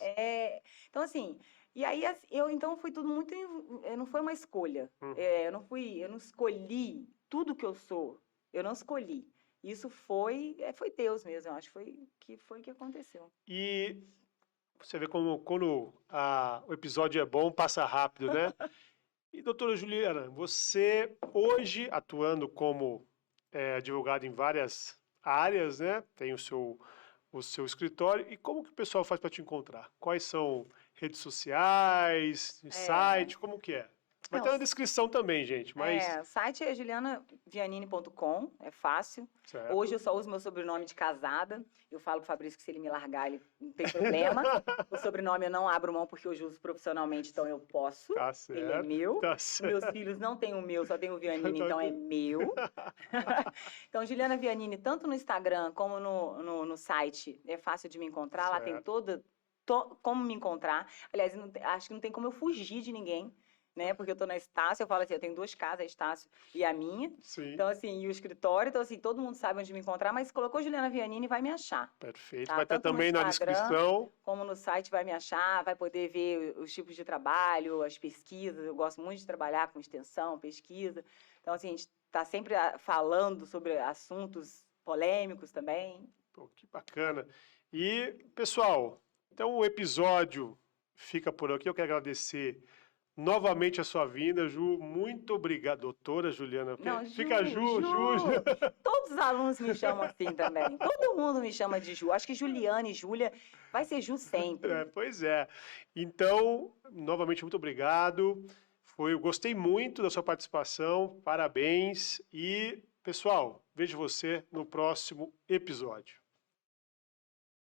então assim, e aí eu então fui tudo muito não foi uma escolha. Uhum. Eu não escolhi tudo que eu sou. Eu não escolhi. Isso foi Deus mesmo, eu acho que foi que aconteceu. E você vê como quando o episódio é bom, passa rápido, né? E doutora Juliana, você hoje atuando como advogada em várias áreas, né? Tem o seu escritório. E como que o pessoal faz para te encontrar? Quais são redes sociais, É, site, como que é? Vai não, estar na descrição também, gente, mas... o site é julianavianini.com, é fácil. Hoje Certo. eu só uso meu sobrenome de casada. Eu falo pro Fabrício que se ele me largar, ele não tem problema. O sobrenome eu não abro mão porque eu uso profissionalmente, então eu posso. Tá Ele é certo, meu. tá Os meus certo. filhos não têm o meu, só tem o Vianini, então é meu. Então, Juliana Vianini, tanto no Instagram como no site, é fácil de me encontrar. Lá tem Certo. como me encontrar. Aliás, acho que não tem como eu fugir de ninguém, né? Porque eu tô na Estácio, eu falo assim, eu tenho 2 casas, a Estácio e a minha. Sim, Então, assim, e o escritório. Então, assim, todo mundo sabe onde me encontrar, mas colocou Juliana Vianini vai me achar, perfeito. tá? Vai estar Tanto no também na Instagram descrição. como no site vai me achar, vai poder ver os tipos de trabalho, as pesquisas. Eu gosto muito de trabalhar com extensão, pesquisa. Então, assim, a gente está sempre falando sobre assuntos polêmicos também. Pô, que bacana. E, pessoal, então o episódio fica por aqui. Eu quero agradecer novamente a sua vinda, Ju. Muito obrigado, doutora Juliana. Não, Fica Ju. Todos os alunos me chamam assim também. Todo mundo me chama de Ju. Acho que Juliane e Júlia vai ser Ju sempre. Pois é. Então, novamente, muito obrigado. Eu gostei muito da sua participação. Parabéns. E, pessoal, vejo você no próximo episódio.